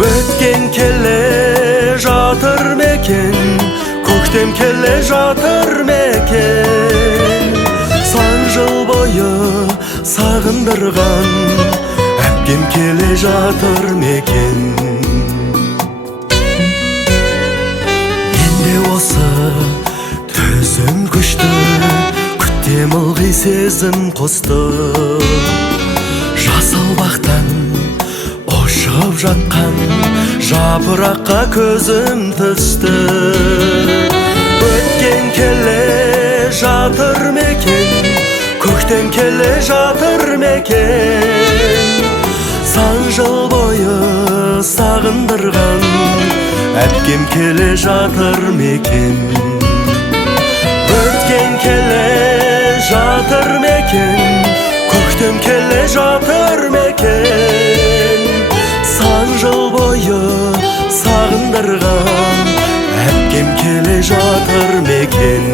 Өткен келе жатыр мекен, көктем келе жатыр мекен. Сан жыл бойы сағындырған әпкем келе жатыр мекен. Менде осы төзім күшті, күттем ылғи сезім қосты. Жасыл бақтан ұшып жатқан жапыраққа көзім түсті. Өткен келе жатыр мекен, көктем келе жатыр мекен. Сан жыл бойы сағындырған әпкем келе жатыр мекен. Өткен келе жатыр мекен, көктем келе жатыр мекен. Сан жыл бойы сағындырған әпкем келе жатыр мекен.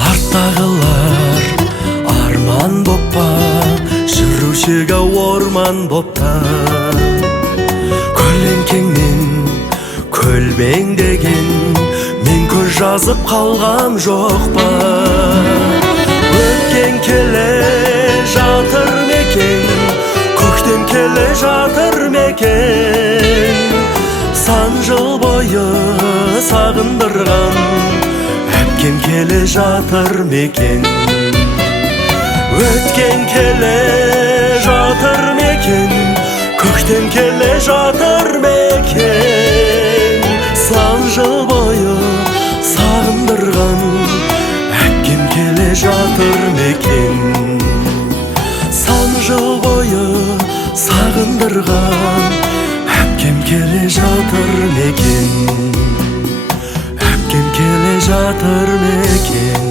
Арттағылар арман боппа, жүрушіға орман бопта. Көлеңкеңнен көлбең деген мен көз жазып қалғам жоқ па. Өткен келе жатыр мекен, көктем келе жатыр мекен. Сан жыл бойы сағындырған әпкем келе жатыр мекен. Өткен келе жатыр мекен, көктем келе жатыр мекен. Сан жыл бойы сағындырған әпкем келе жатыр мекен. Сан жыл бойы сағындырған әпкем келе жатыр мекен. Әпкем келе жатыр мекен.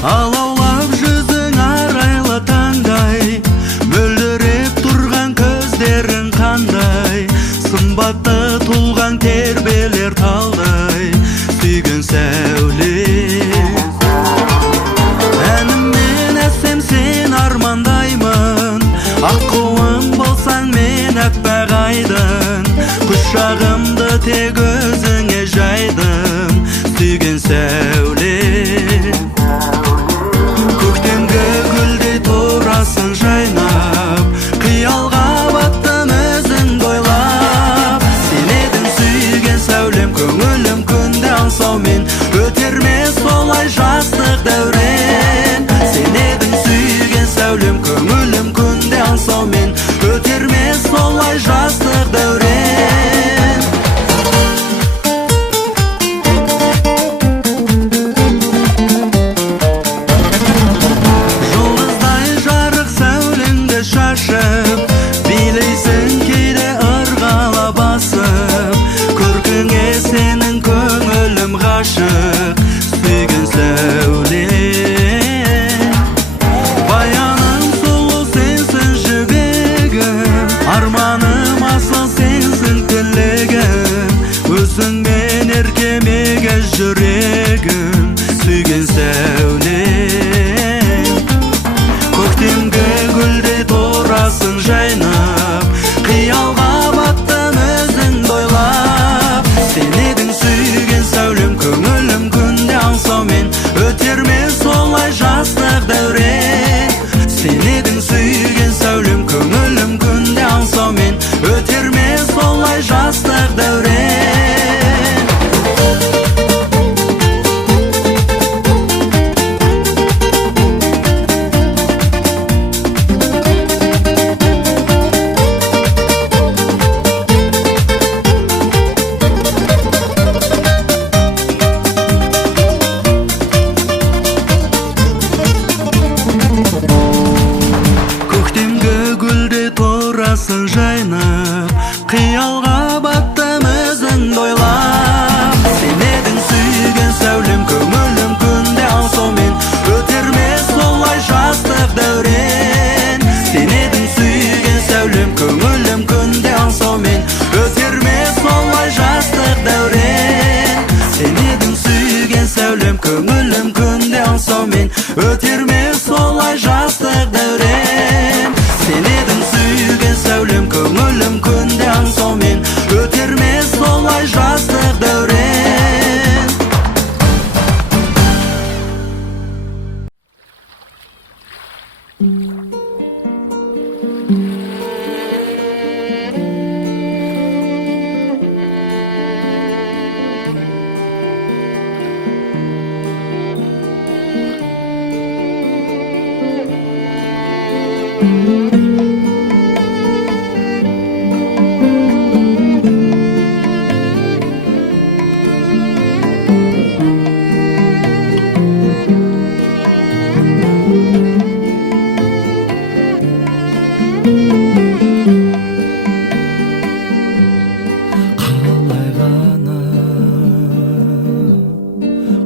Алаулап жүзің арайлы таңдай, мөлдіреп тұрған көздерің қандай, сымбатты тұлған тербелер талдай, сүйген сәуле. Әніммен әсем сен армандаймын, аққуым болсаң мен әппақ айдын, құшағымды тек өзіңе жайдым, сүйген сәуле. Көктемгі гүлдей тұрасың жайнап, қиялға баттым өзіңді ойлап. Сен едің сүйген сәулем, көңілім күнде аңсаумен, өтер ме солай жастық дәурен. Сен едің сүйген сәулем, көңілім күнде аңсаумен, өтер ме солай жастық дәурен. Жұлдыздай жарық сәулеңді шашып, билейсің кейде ырғала басып, көркіңе сенің көңілім ғашық, сүйген сәуле. Баяным сұлу сенсің жібегім, арманым асыл сенсің тілегім, өзіңмен еркемеген жүрегім, сүйген сәуле. Көктемгі гүлдей тұрасың жайнап, қиялға баттым өзіңді ойлап. Сен едің сүйген сәулем, көңілім күнде аңсаумен, өтер ме солай жастық дәурен. Сен едің сүйген сәулем, көңілім күнде аңсаумен, өтер ме солай жастық дәурен. Көктемгі гүлде тұрасың жайнап, қиялға баттым өзіңді ойлап. Сен едің сүйген сәулем, көңілім күнде аңсаумен, өтер ме солай жастық дәурен. Сен едің сүйген сәулем, көңілім күнде аңсаумен, өтер ме солай жастық дәурен. Сен едің сүйген сәулем, көңілім күнде аңсаумен, өтер ме солай жастық дәурен. Сен едің сүйген сәулем, көңілім күнде аңсаумен, өтер ме солай жастық дәурен.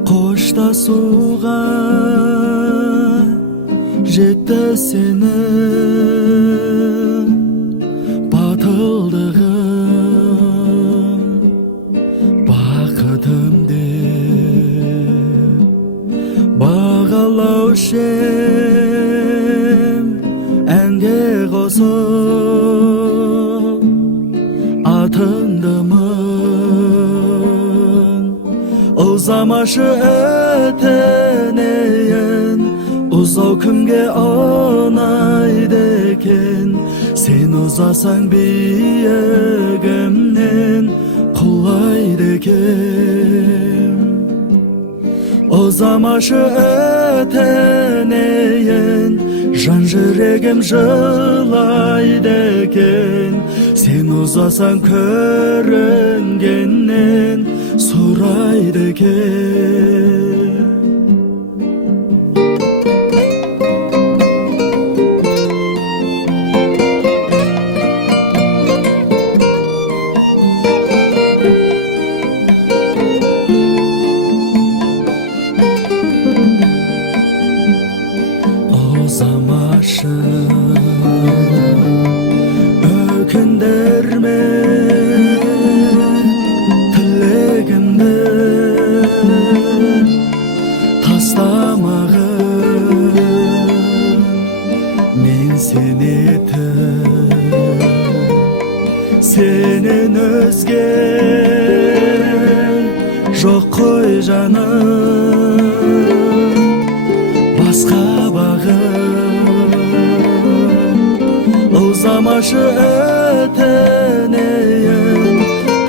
қоштасуға жетті сенің батылдығың, бақытым деп бағалаушы ем, әнге қосып Uzamaşı öteneyen Uzau kimge onaydı eken Sen uzasan biyegimden Kullaydı eken Uzamaşı öteneyen Jan yüregim жылайды eken Sen uzasan körüngenden Suraydı eken Uzamaşı ökünderme Tilegimde taslamağım Men seni senin özge Жоқ қой жаным Басқа Uzamaşı öteneyen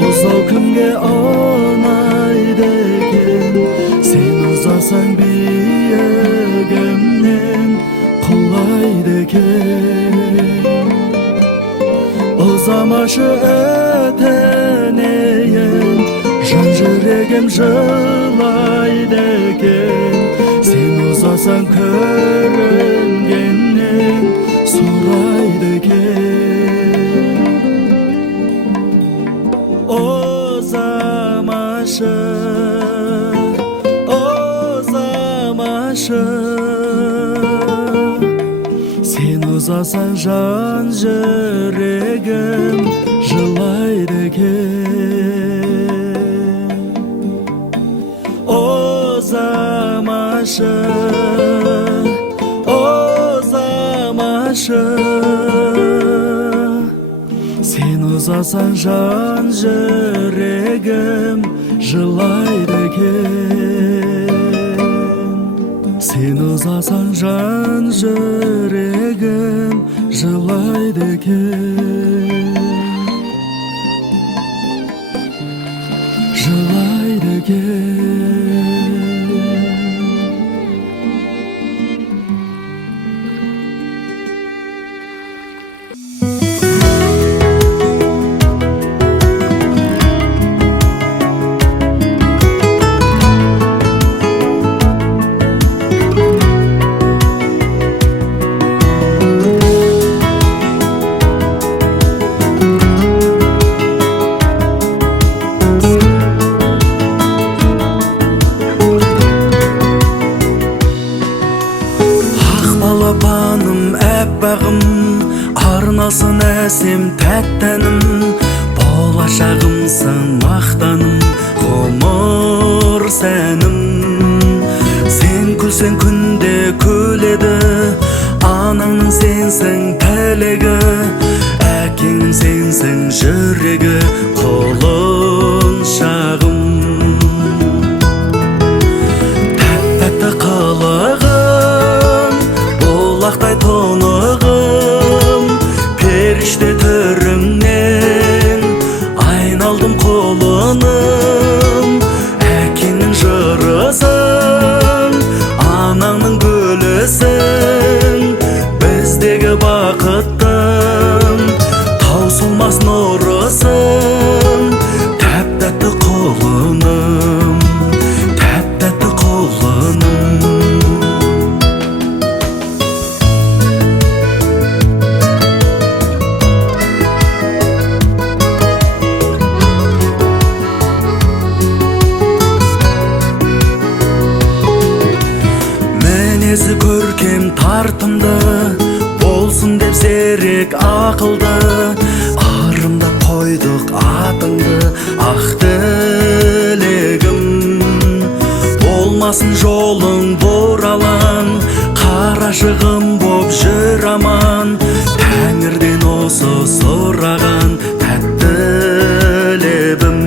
Uzau kimge onaydı eken Sen uzasan biyegimden Kullaydı eken Uzamaşı öteneyen Jan yüregim жылайды eken Sen uzasan körüngenden Suraydı eken Uzamaşı Sen uzasan jan yüregim жылайды eken Uzamaşı Sen uzasan jan yüregim жылайды eken Sen uzasan jan yüregim жылайды eken Жылайды eken Әппағым, арнасын әсем тәттәнім Болашағымсың мақтаным, ғұмыр сәнім Сен күлсең күнде күледі, анаңның сенсің тілегі Әкеңнің сенсің жүрегі, құлыншағым Тәп-тәтті қылығым, бұлақтай тонығым Періште түріңнен айналдым құлыным Әкеңнің жырысың, анаңның гүлісің Біздегі бақыттың таусылмас нұрысың Тәп-тәтті құлыным, тәп-тәтті құлыным Мінезі көркем тартымды, болсын деп зерек ақылды Арымдап қойдық атыңды, ақ тілегім Болмасын жолың бұралаң, қарашығым боп жүр аман Тәңірден осы сұраған тәтті лебім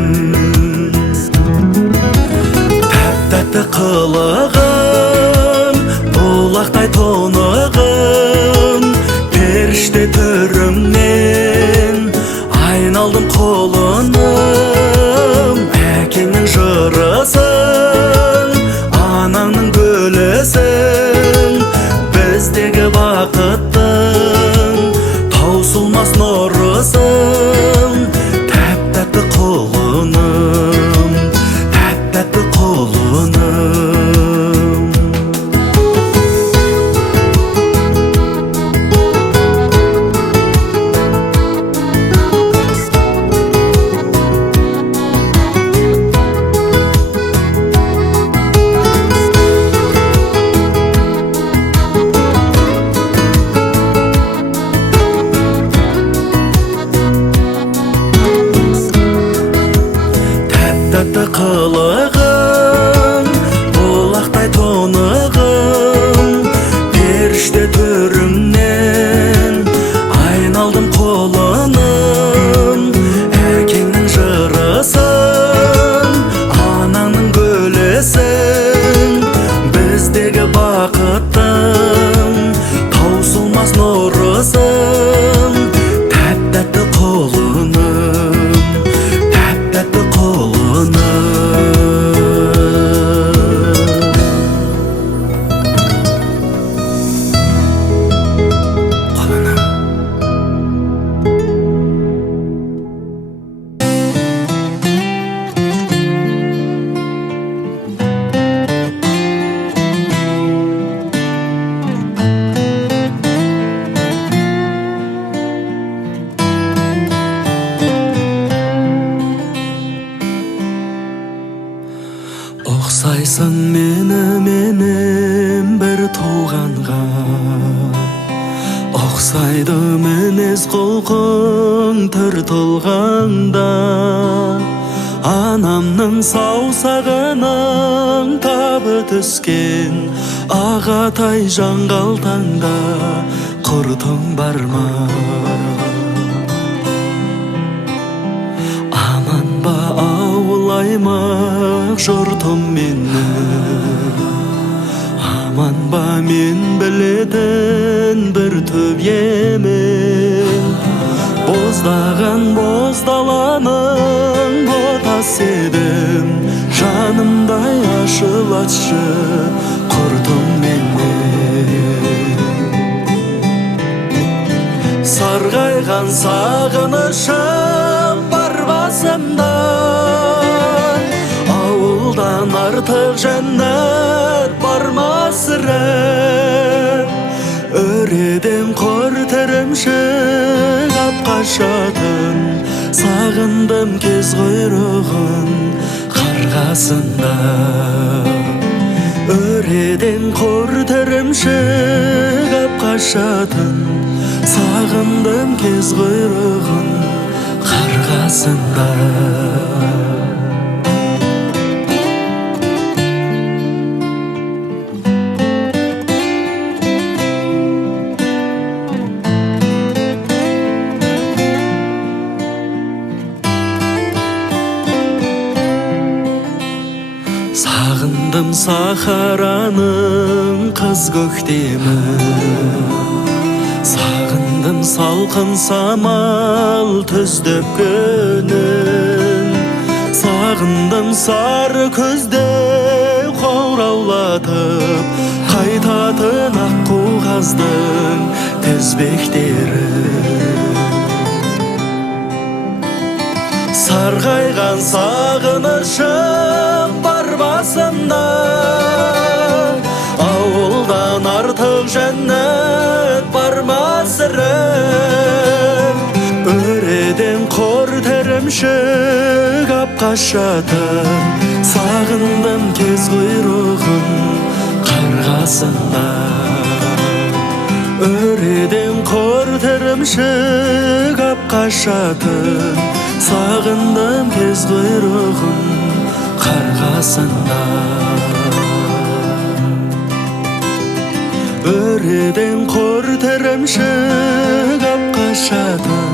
таусылмас нұрысың, тәп-тәтті құлыным, тәп-тәтті құлыным. Тәтті қылығың, бұлақтай тонығың, періште төріңнен айналдым қолыным. Әкеңнің жырысың, анаңның гүлісің, біздегі бақыттың таусылмас нұрысың. Тәп-тәтті құлыным, тәп-тәтті құлыным. Ұқсайсың меніменен бір туғанға, ұқсайды мінез құлқың түр тұлғаңда. Анамның саусағының табы түскен ағатай жаңғалтаңда құртың бар ма? Аман ба ауылаймақ жұртым менің, аман ба мен білетін бір төбемін. Боздаған боз даланың ботасы едім, жанымдай ашылатшы құртым менің. Сарғайған сағынышым бар басымда, ауылдан артық жәннат бар ма сірә? Өреден қор тірімшік ап қашатын, сағындым кез құйрығын қарғасында. Өреден қор тірімшік ап қашатын, сағындым кез құйрығын қарғасында. Сағындым сахараның қыз көктемін, сағындым салқын самал түздеп күнін. Сағындым сары көзде қоңыраулатып қайтатын аққу қаздың тізбектерін. Сарғайған сағынышым бар басымда, ауылдан артық жәннат бар ма сірә? Өреден қор тірімшік ап қашатын, сағындым кез құйрығын қарғасында. Өреден қор тірімшік ап қашатын, сағындым кез құйрығын қарғасында. Өреден қор тірімшік ап қашатын,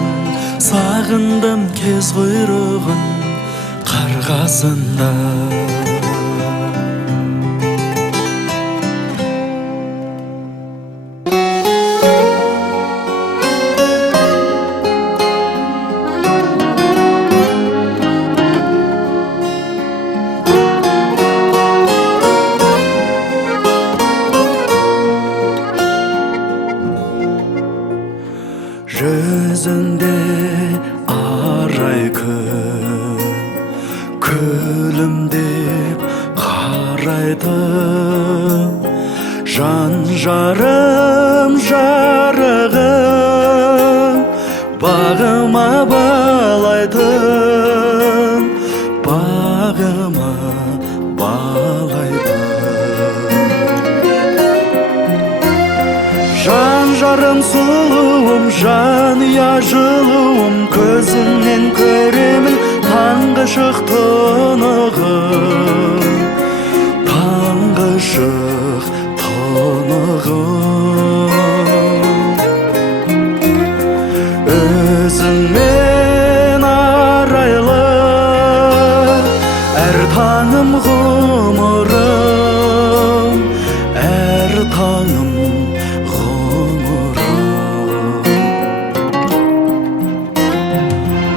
сағындым кез құйрығын қарғасында. Жүзін Gözümde aray kun, күлімдеп қарайды. Жан жарым жарығым, бағыма балайтын, бағыма балайтын. Жан жарым сұлуым, жанұя жылуым, көзіңнен көремін таңғы шық тұнығым, таңғы шық тұнығым. Өзіңмен арайлы әр таңым ғұмырым, әр таңым ғұмырым.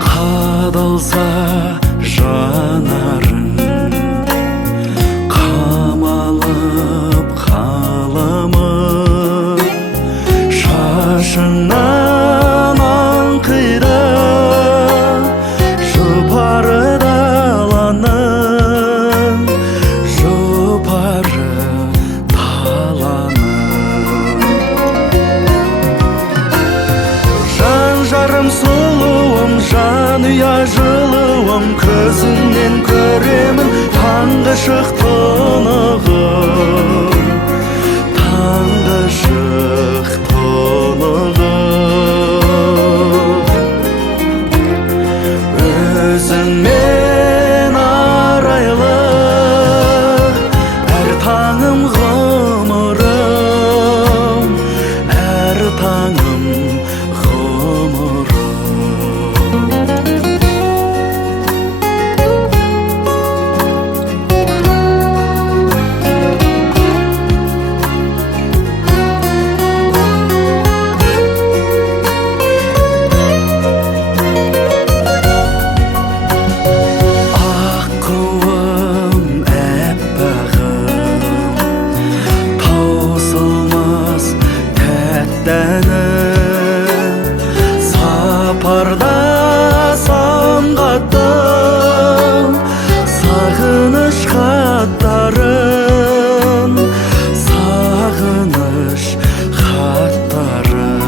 Қадалса жанарың, қамалып қаламын, шашыңнан аңқиды жұпары даланың, жұпары даланың. Жан жарым сұлуым, жанұя жылуым, көзіңнен көремін таңғы шық тұнығым, таңғы шық тұнығым. Өзіңмен арайлы әр таңым ғұмырым, әр таңым ғұмырым. Аққуым, әппағым, таусылмас тәттәнім, сапарда самғаттым сағыныш хаттарын, сағыныш хаттарын.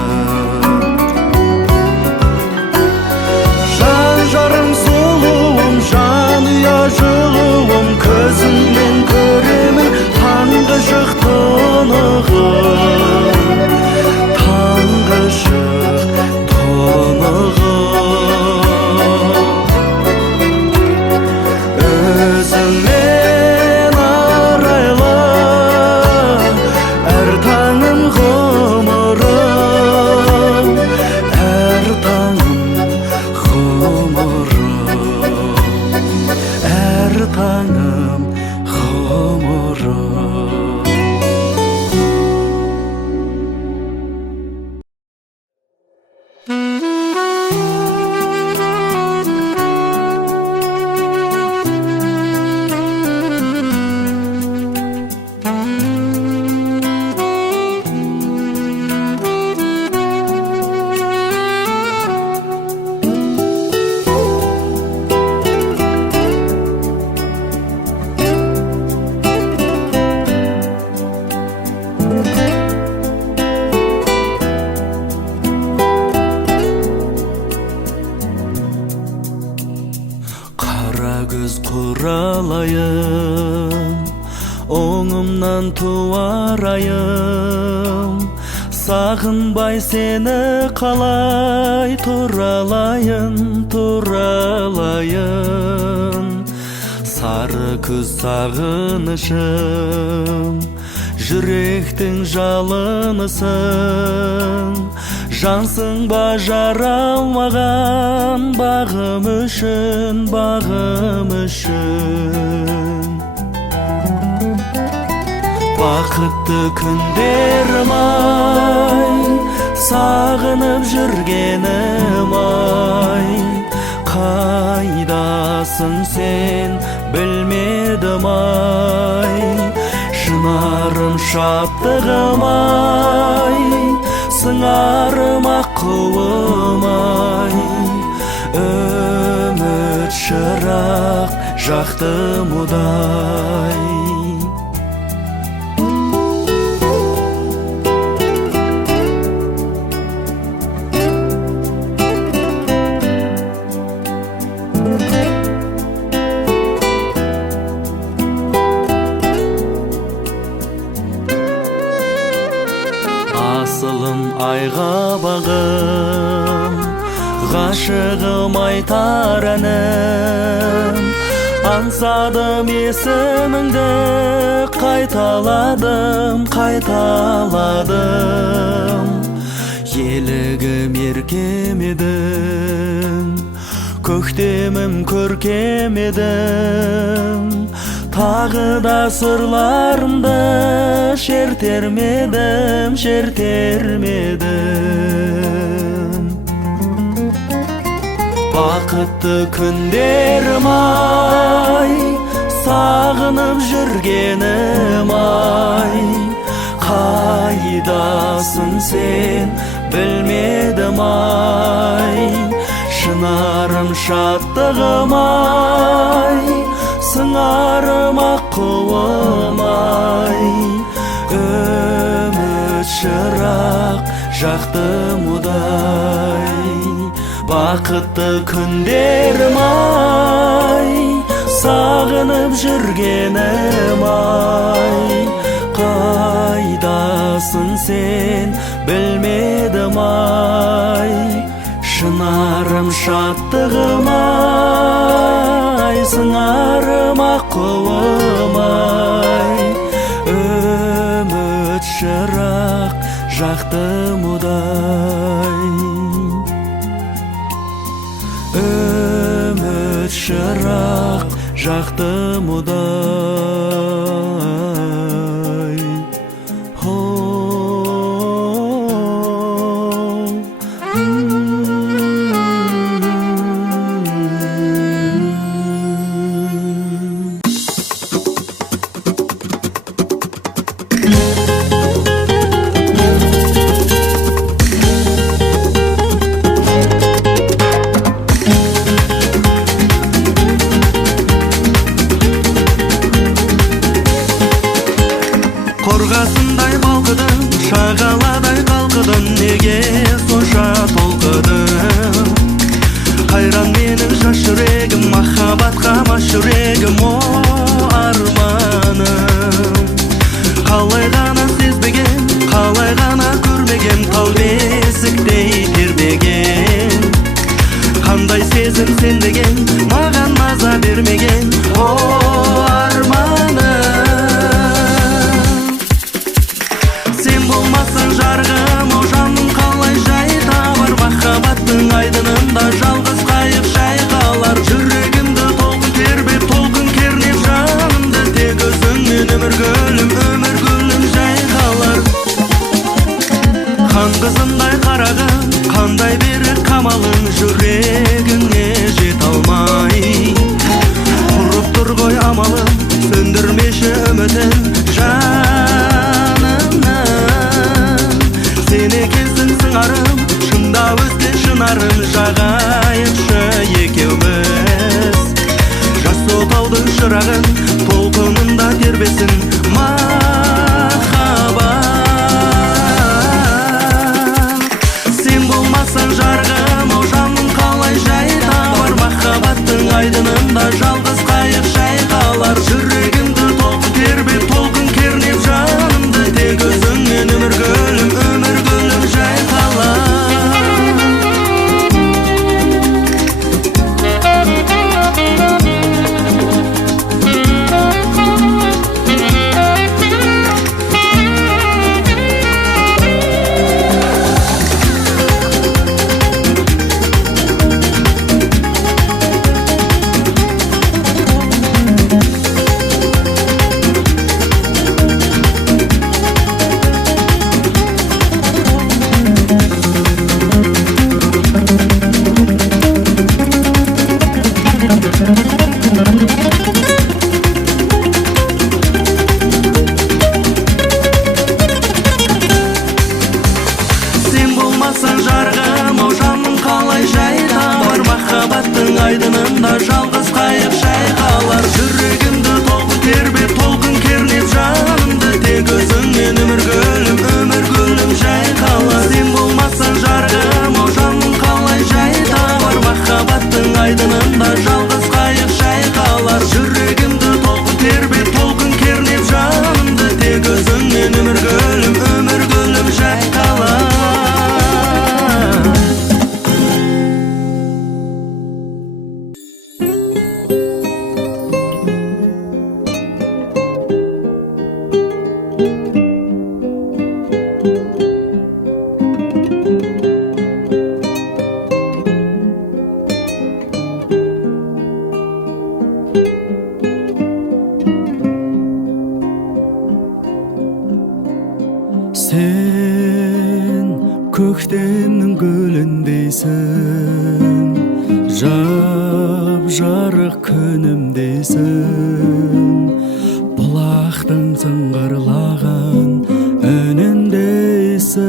Жан жарым сұлуым, жанұя жылуым, көзіңнен көремін таңғы шық тұнығым, таңғы шық тұнығым. Өзіңмен арайлы әр таңым ғұмырым, әр таңым ғұмырым, әр таңым ғұмырым. Қара көз құралайым, оңымнан туарайым, сағынбай сені қалай туралайын, туралайын. Сары күз сағынышым, жүректің жалынысың, жансың ба жаралмаған бағым үшін, бағым үшін. Бақытты күндерім ай, сағынып жүргенім ай, қайдасың сен білмедім ай, шынарым шаттығым ай, сыңарым аққуым-ай, үміт шырақ жақты мұдай. Асылым айға бағым, ғашығым айтар әнім, аңсадым есіміңді, қайталадым, қайталадым. Елігім еркем едім, көктемім көркем едім, тағы да сырларымды шертермедім, шертермедім. Бақытты күндерім-ай, сағынып жүргенім-ай, қайдасың сен білмедім-ай, шынарым шаттығым-ай, сыңарым аққуым-ай, үміт шырақ жақты мұдай. Бақытты күндерім-ай, сағынып жүргенім-ай, қайдасың сен білмедім-ай, шынарым шаттығым-ай, сыңарым аққуым-ай, үміт шырақ жақты мұдай. Үміт шырақ жақты мұдай. Қорғасындай балқыдым, шағаладай қалқыдым, неге сонша толқыдым? Қайран менің жас жүрегім, махаббатқа мас жүрегім, о арманым. Қалай ғана сезбеген, қалай ғана көрмеген, тал бесіктей тербеген. Қандай сезім сен деген, маған маза бермеген, о арманым. Жарғым, о жаным қалай жай табар, махаббаттың айдынында жалғыз қайық шайқалар. Жүрегімді толқын тербеп, толқын кернеп жанымды, тек өзіңмен өмір гүлім жайқалар. Хан қызындай қарағым, қандай берік қамалың, жүрегіңе жет алмай. Құрып тұр ғой амалым, сөндірмеші үмітін сен екенсің сыңарым, шында өскен шынарым, жағайықшы екеуміз. Жас отаудың шырағын, толқынында тербесін махаббат. Сен болмасаң жарғым, о жаным қалай жай табар, махаббаттың айдынында жалғыз қайық шайқалар. Жүрегімді толқын тербеп, толқын кернеп жанымды, тек өзіңмен өмір гүлім жайқалар. айдынында жалғыз қайық шайқалар. Жүрегімді толқын тербеп, толқын кернеп жанымды, тек өзіңмен өмір гүлім жайқалар. Сен болмасаң жарығым, о жаным қалай жай табар. Махаббаттың айдынында жалғыз қайық шайқалар. Жүрегімді толқын тербеп, толқын кернеп жанымды, тек өзіңмен өмір гүлім жайқалар. Сен көктемнің гүліндейсің, жап жарық күнімдейсің, бұлақтың сыңғырлаған үніндейсің.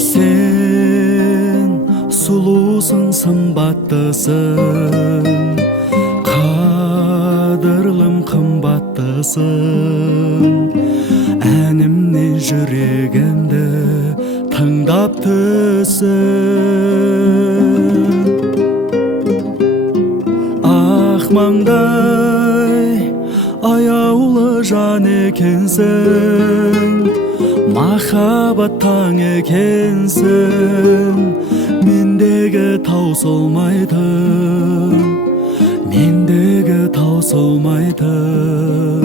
Сен сұлусың, сымбаттысың, қадірлім қымбаттысың. Әнімнен жүрегімді тыңдап түсін. Ақ маңдай аяулы жан екенсің, махаббат таң екенсің. Мендегі таусылмайтын, мендегі таусылмайтын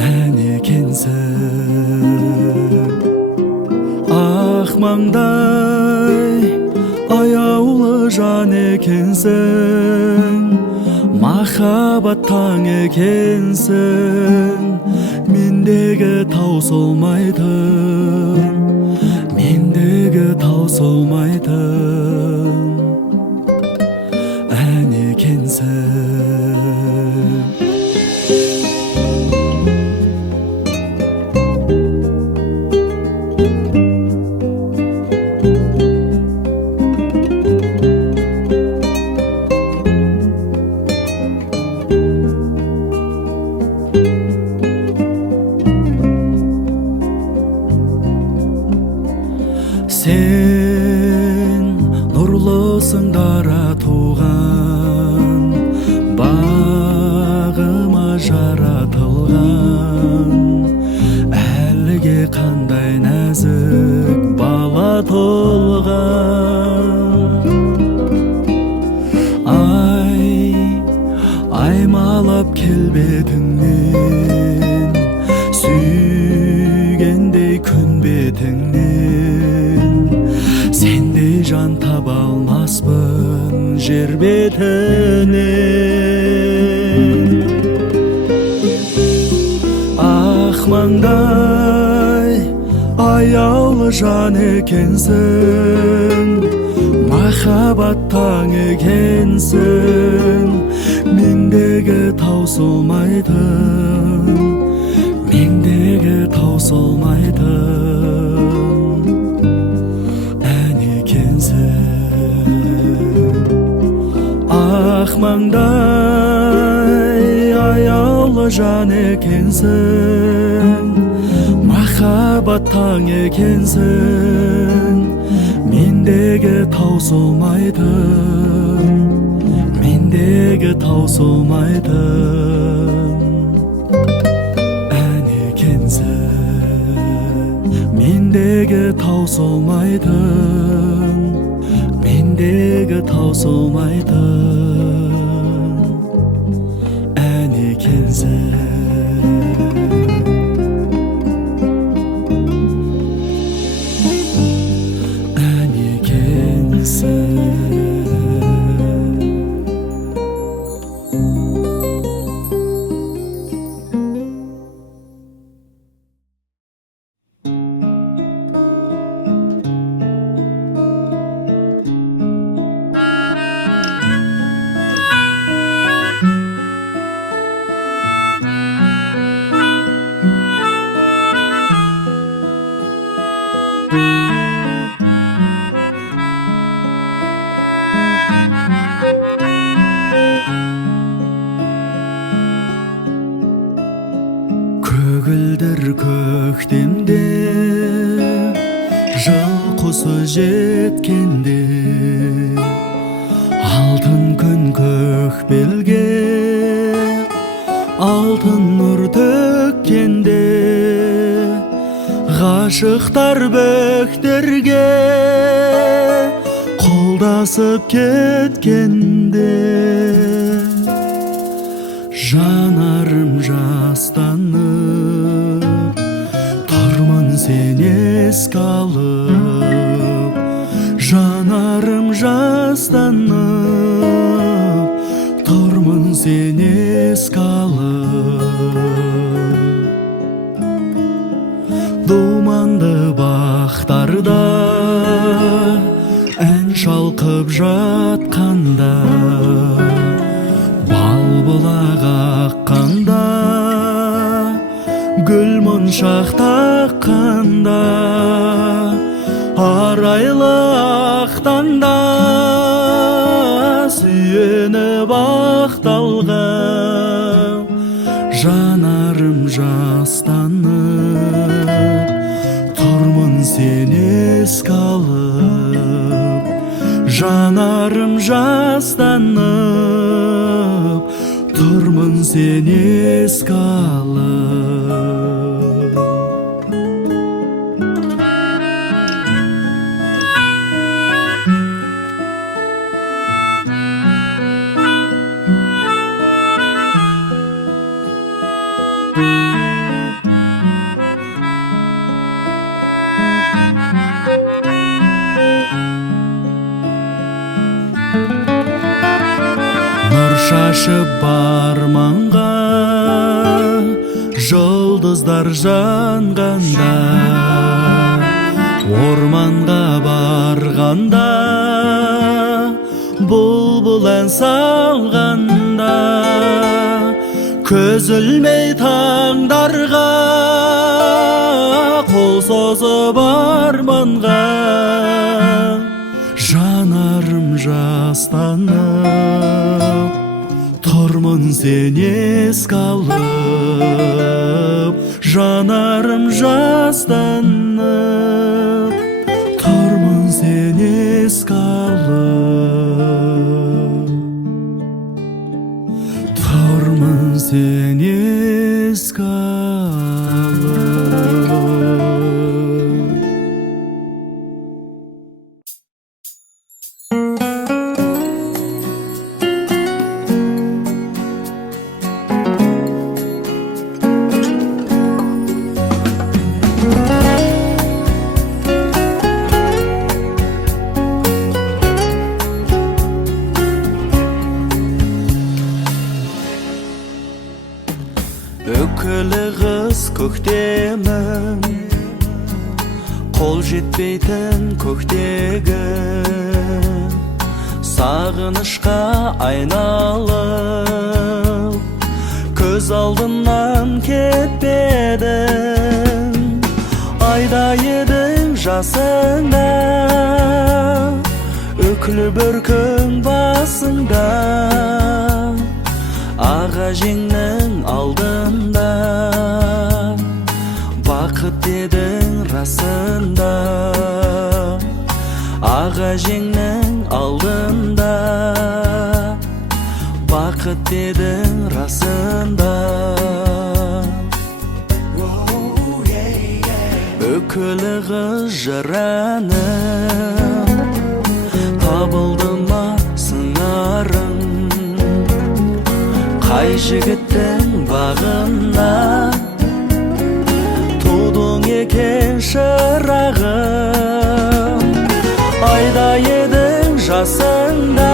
ән екенсің. Ақ маңдай аяулы жан екенсің, махаббат таң екенсің. Мендегі таусылмайтын, мендегі таусылмайтын ән екенсің. Сен нұрлысың, дара туған, бағыма жаратылған. Әліге қандай нәзік бала толған. Аймалап келбетіңнен, сүйгендей күн бетіңнен. Сендей жан таба алмаспын жер бетінен. Ақ маңдай аяулы жан екенсің, махаббат таң екенсің. Мендегі таусылмайтын, мендегі таусылмайтын ән екенсің. Ақ маңдай аяулы жан екенсің, махаббат таң екенсің. Мендегі таусылмайтын, мендегі таусылмайтын ән екенсің. Мендегі таусылмайтын, мендегі таусылмайтын ән екенсің. Ән екенсің. осы жеткенде алтын күн көк белге алтын нұр төккенде ғашықтар бөктерге қолдасып кеткенде жанарым жастанып тұрмын сен еске алып жанарым жастанып тұрмын сен еске алып думанды бақтарда ән шалқып жатқанда бұлақ аққанда гүл моншақ таққанда арайлы ақтанда сүйеніп ақталған жанарым жастанып тұрмын сен еске алып жанарым жастанып тұрмын сен еске алып шашып барманға жұлдыздар жанғанда орманға барғанда бұлбұл ән салғанда көз ілмей таңдарға қол созып арманға жанарым жастанып тұрмын сен еске алып жанарым жастанып тұрмын сен еске алып тұрмын сен еске алып өкілі қыз көктемім қол жетпейтін көктегі сағынышқа айналып көз алдымнан кетпедің айда едің жасыңда өкілі бір күн басыңда аға жеңнің алдында бақыт дедің расында аға жеңнің алдында бақыт дедің расында өкілі қыз жыраным табылды ма сыңарың қай жігіттің бағына тудың екен шырағым айда едің жасыңда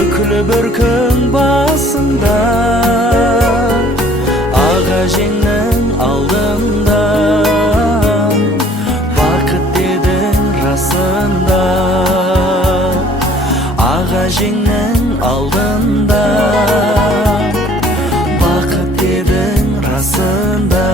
өкілі бір күн басында аға жеңнің алдында бақыт дедің расында аға жеңнің алдында бақыт дедің расында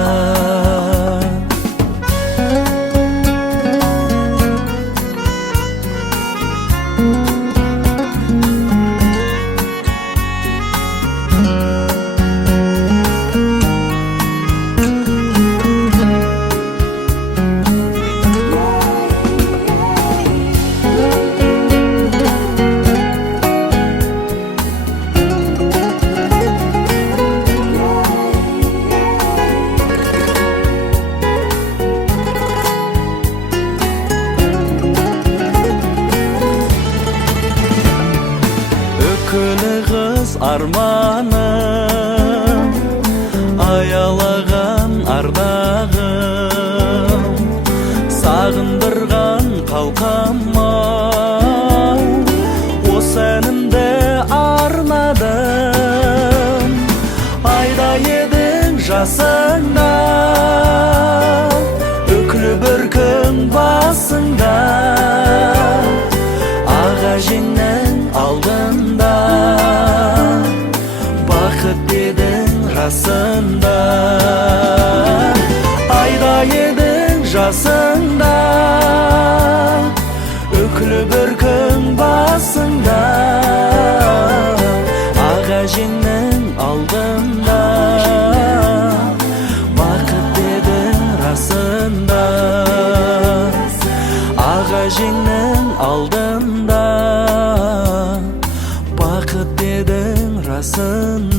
арманым, аялаған ардағым, сағындырған қалқам-ау, осы әнімді арнадым. Айда едің жасыңда, үкілі бір күн басыңда, аға жеңнің алдында, бақыт дедің расында. Айда едің жасыңда, үкілі бір күн басыңда, аға жеңнің алдында, бақыт дедің расында. Аға жеңнің алдында, бақыт дедің расында.